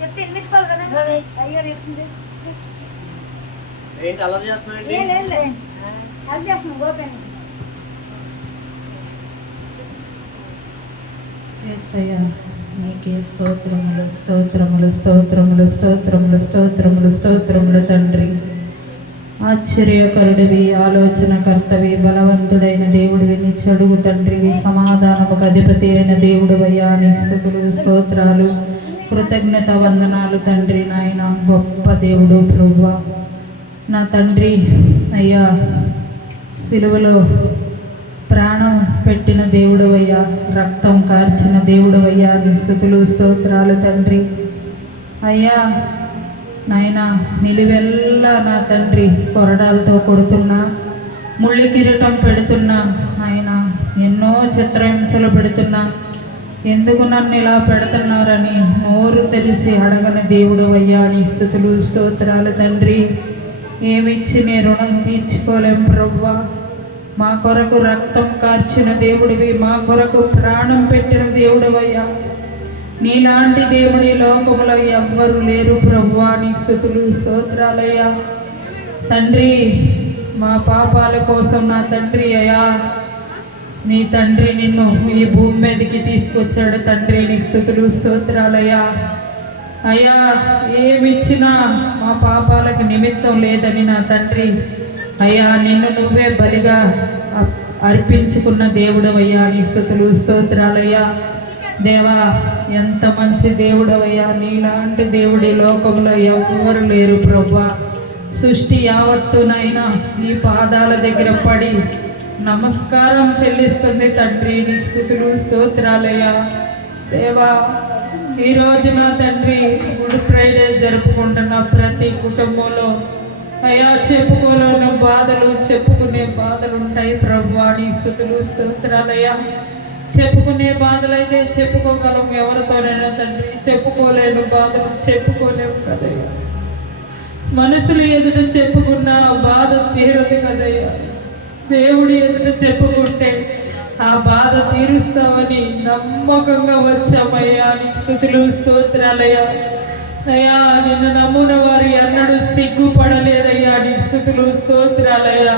చెప్తే వినిపించుకోవాలి కదా. అయ్యో చెప్తుంది ఏంటి అలర్ చేస్తున్నావు ఏంటి? హెల్ప్ చేస్తున్నాం గోపెన్. యేసయ్యా నీకే స్తోత్రములు స్తోత్రములు స్తోత్రములు స్తోత్రములు స్తోత్రములు స్తోత్రములు తండ్రి. ఆశ్చర్యకరుడివి, ఆలోచనకర్తవి, బలవంతుడైన దేవుడివి, నిచ్చడుగు తండ్రివి, సమాధానముకు అధిపతి అయిన దేవుడివయ్యా, నీ స్తుతులు స్తోత్రాలు కృతజ్ఞత వందనాలు తండ్రి. నాయన గొప్ప దేవుడు ప్రభువా, నా తండ్రి అయ్యా, సిలువలో ప్రాణం పెట్టిన దేవుడవయ్యా, రక్తం కార్చిన దేవుడవయ్యా, నీ స్తుతులు స్తోత్రాలు తండ్రి. అయ్యా నాయన నిలువెల్లా నా తండ్రి కొరడాలతో కొడుతున్నా ముళ్ళి కిరీటం పెడుతున్నా ఆయన, ఎన్నో చిత్రహింసలు పెడుతున్నా, ఎందుకు నన్ను ఇలా పెడుతున్నారని నోరు తెరిచి అడగని దేవుడు అయ్యా, నీ స్తుతులు స్తోత్రాలు తండ్రి. ఏమిచ్చి నీ రుణం తీర్చుకోలేం ప్రభువా. మా కొరకు రక్తం కార్చిన దేవుడివి, మా కొరకు ప్రాణం పెట్టిన దేవుడివయ్యా. నీలాంటి దేవుడి లోకములో ఎవ్వరు లేరు ప్రభువా. నీ స్తుతులు స్తోత్రాలయ్యా తండ్రి. మా పాపాల కోసం నా తండ్రి అయ్యా, నీ తండ్రి నిన్ను ఈ భూమి మీదకి తీసుకొచ్చాడు తండ్రి. నీ స్తుతులు స్తోత్రాలయ్యా. అయ్యా, ఏమిచ్చినా మా పాపాలకు నిమిత్తం లేదని నా తండ్రి అయ్యా, నిన్ను నువ్వే బలిగా అర్పించుకున్న దేవుడవయ్యా. నీ స్తుతులు స్తోత్రాలయ్యా. దేవా, ఎంత మంచి దేవుడవయ్యా. నీలాంటి దేవుడి లోకంలో ఎవ్వరు లేరు ప్రభువా. సృష్టి యావత్తునైనా నీ పాదాల దగ్గర పడి నమస్కారం చెల్లిస్తుంది తండ్రి. నీ స్తుతులు స్తోత్రాలయ్యా. దేవా, ఈ రోజున తండ్రి గుడ్ ఫ్రైడే జరుపుకుంటున్న ప్రతి కుటుంబంలో అయ్యా చెప్పుకోలేని బాధలు, చెప్పుకునే బాధలు ఉంటాయి ప్రభువా. నీ స్తుతులు స్తోత్రాలయ్యా. చెప్పుకునే బాధలు అయితే చెప్పుకోగలం ఎవరితోనైనా తండ్రి, చెప్పుకోలేని బాధలు చెప్పుకోలేము కదయ్యా. మనసులు ఎదుట చెప్పుకున్న బాధ తీరదు కదయ్యా. దేవుడి ఎదుట చెప్పుకుంటే ఆ బాధ తీరుస్తామని నమ్మకంగా వచ్చామయ్యా. నీ స్తుతులు స్తోత్రాలయ్యా. అయ్యా, నిన్ను నమ్మున వారు ఎన్నడూ సిగ్గుపడలేదయ్యా. నీ స్తుతులు స్తోత్రాలయ్యా.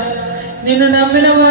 నిన్ను నమ్మిన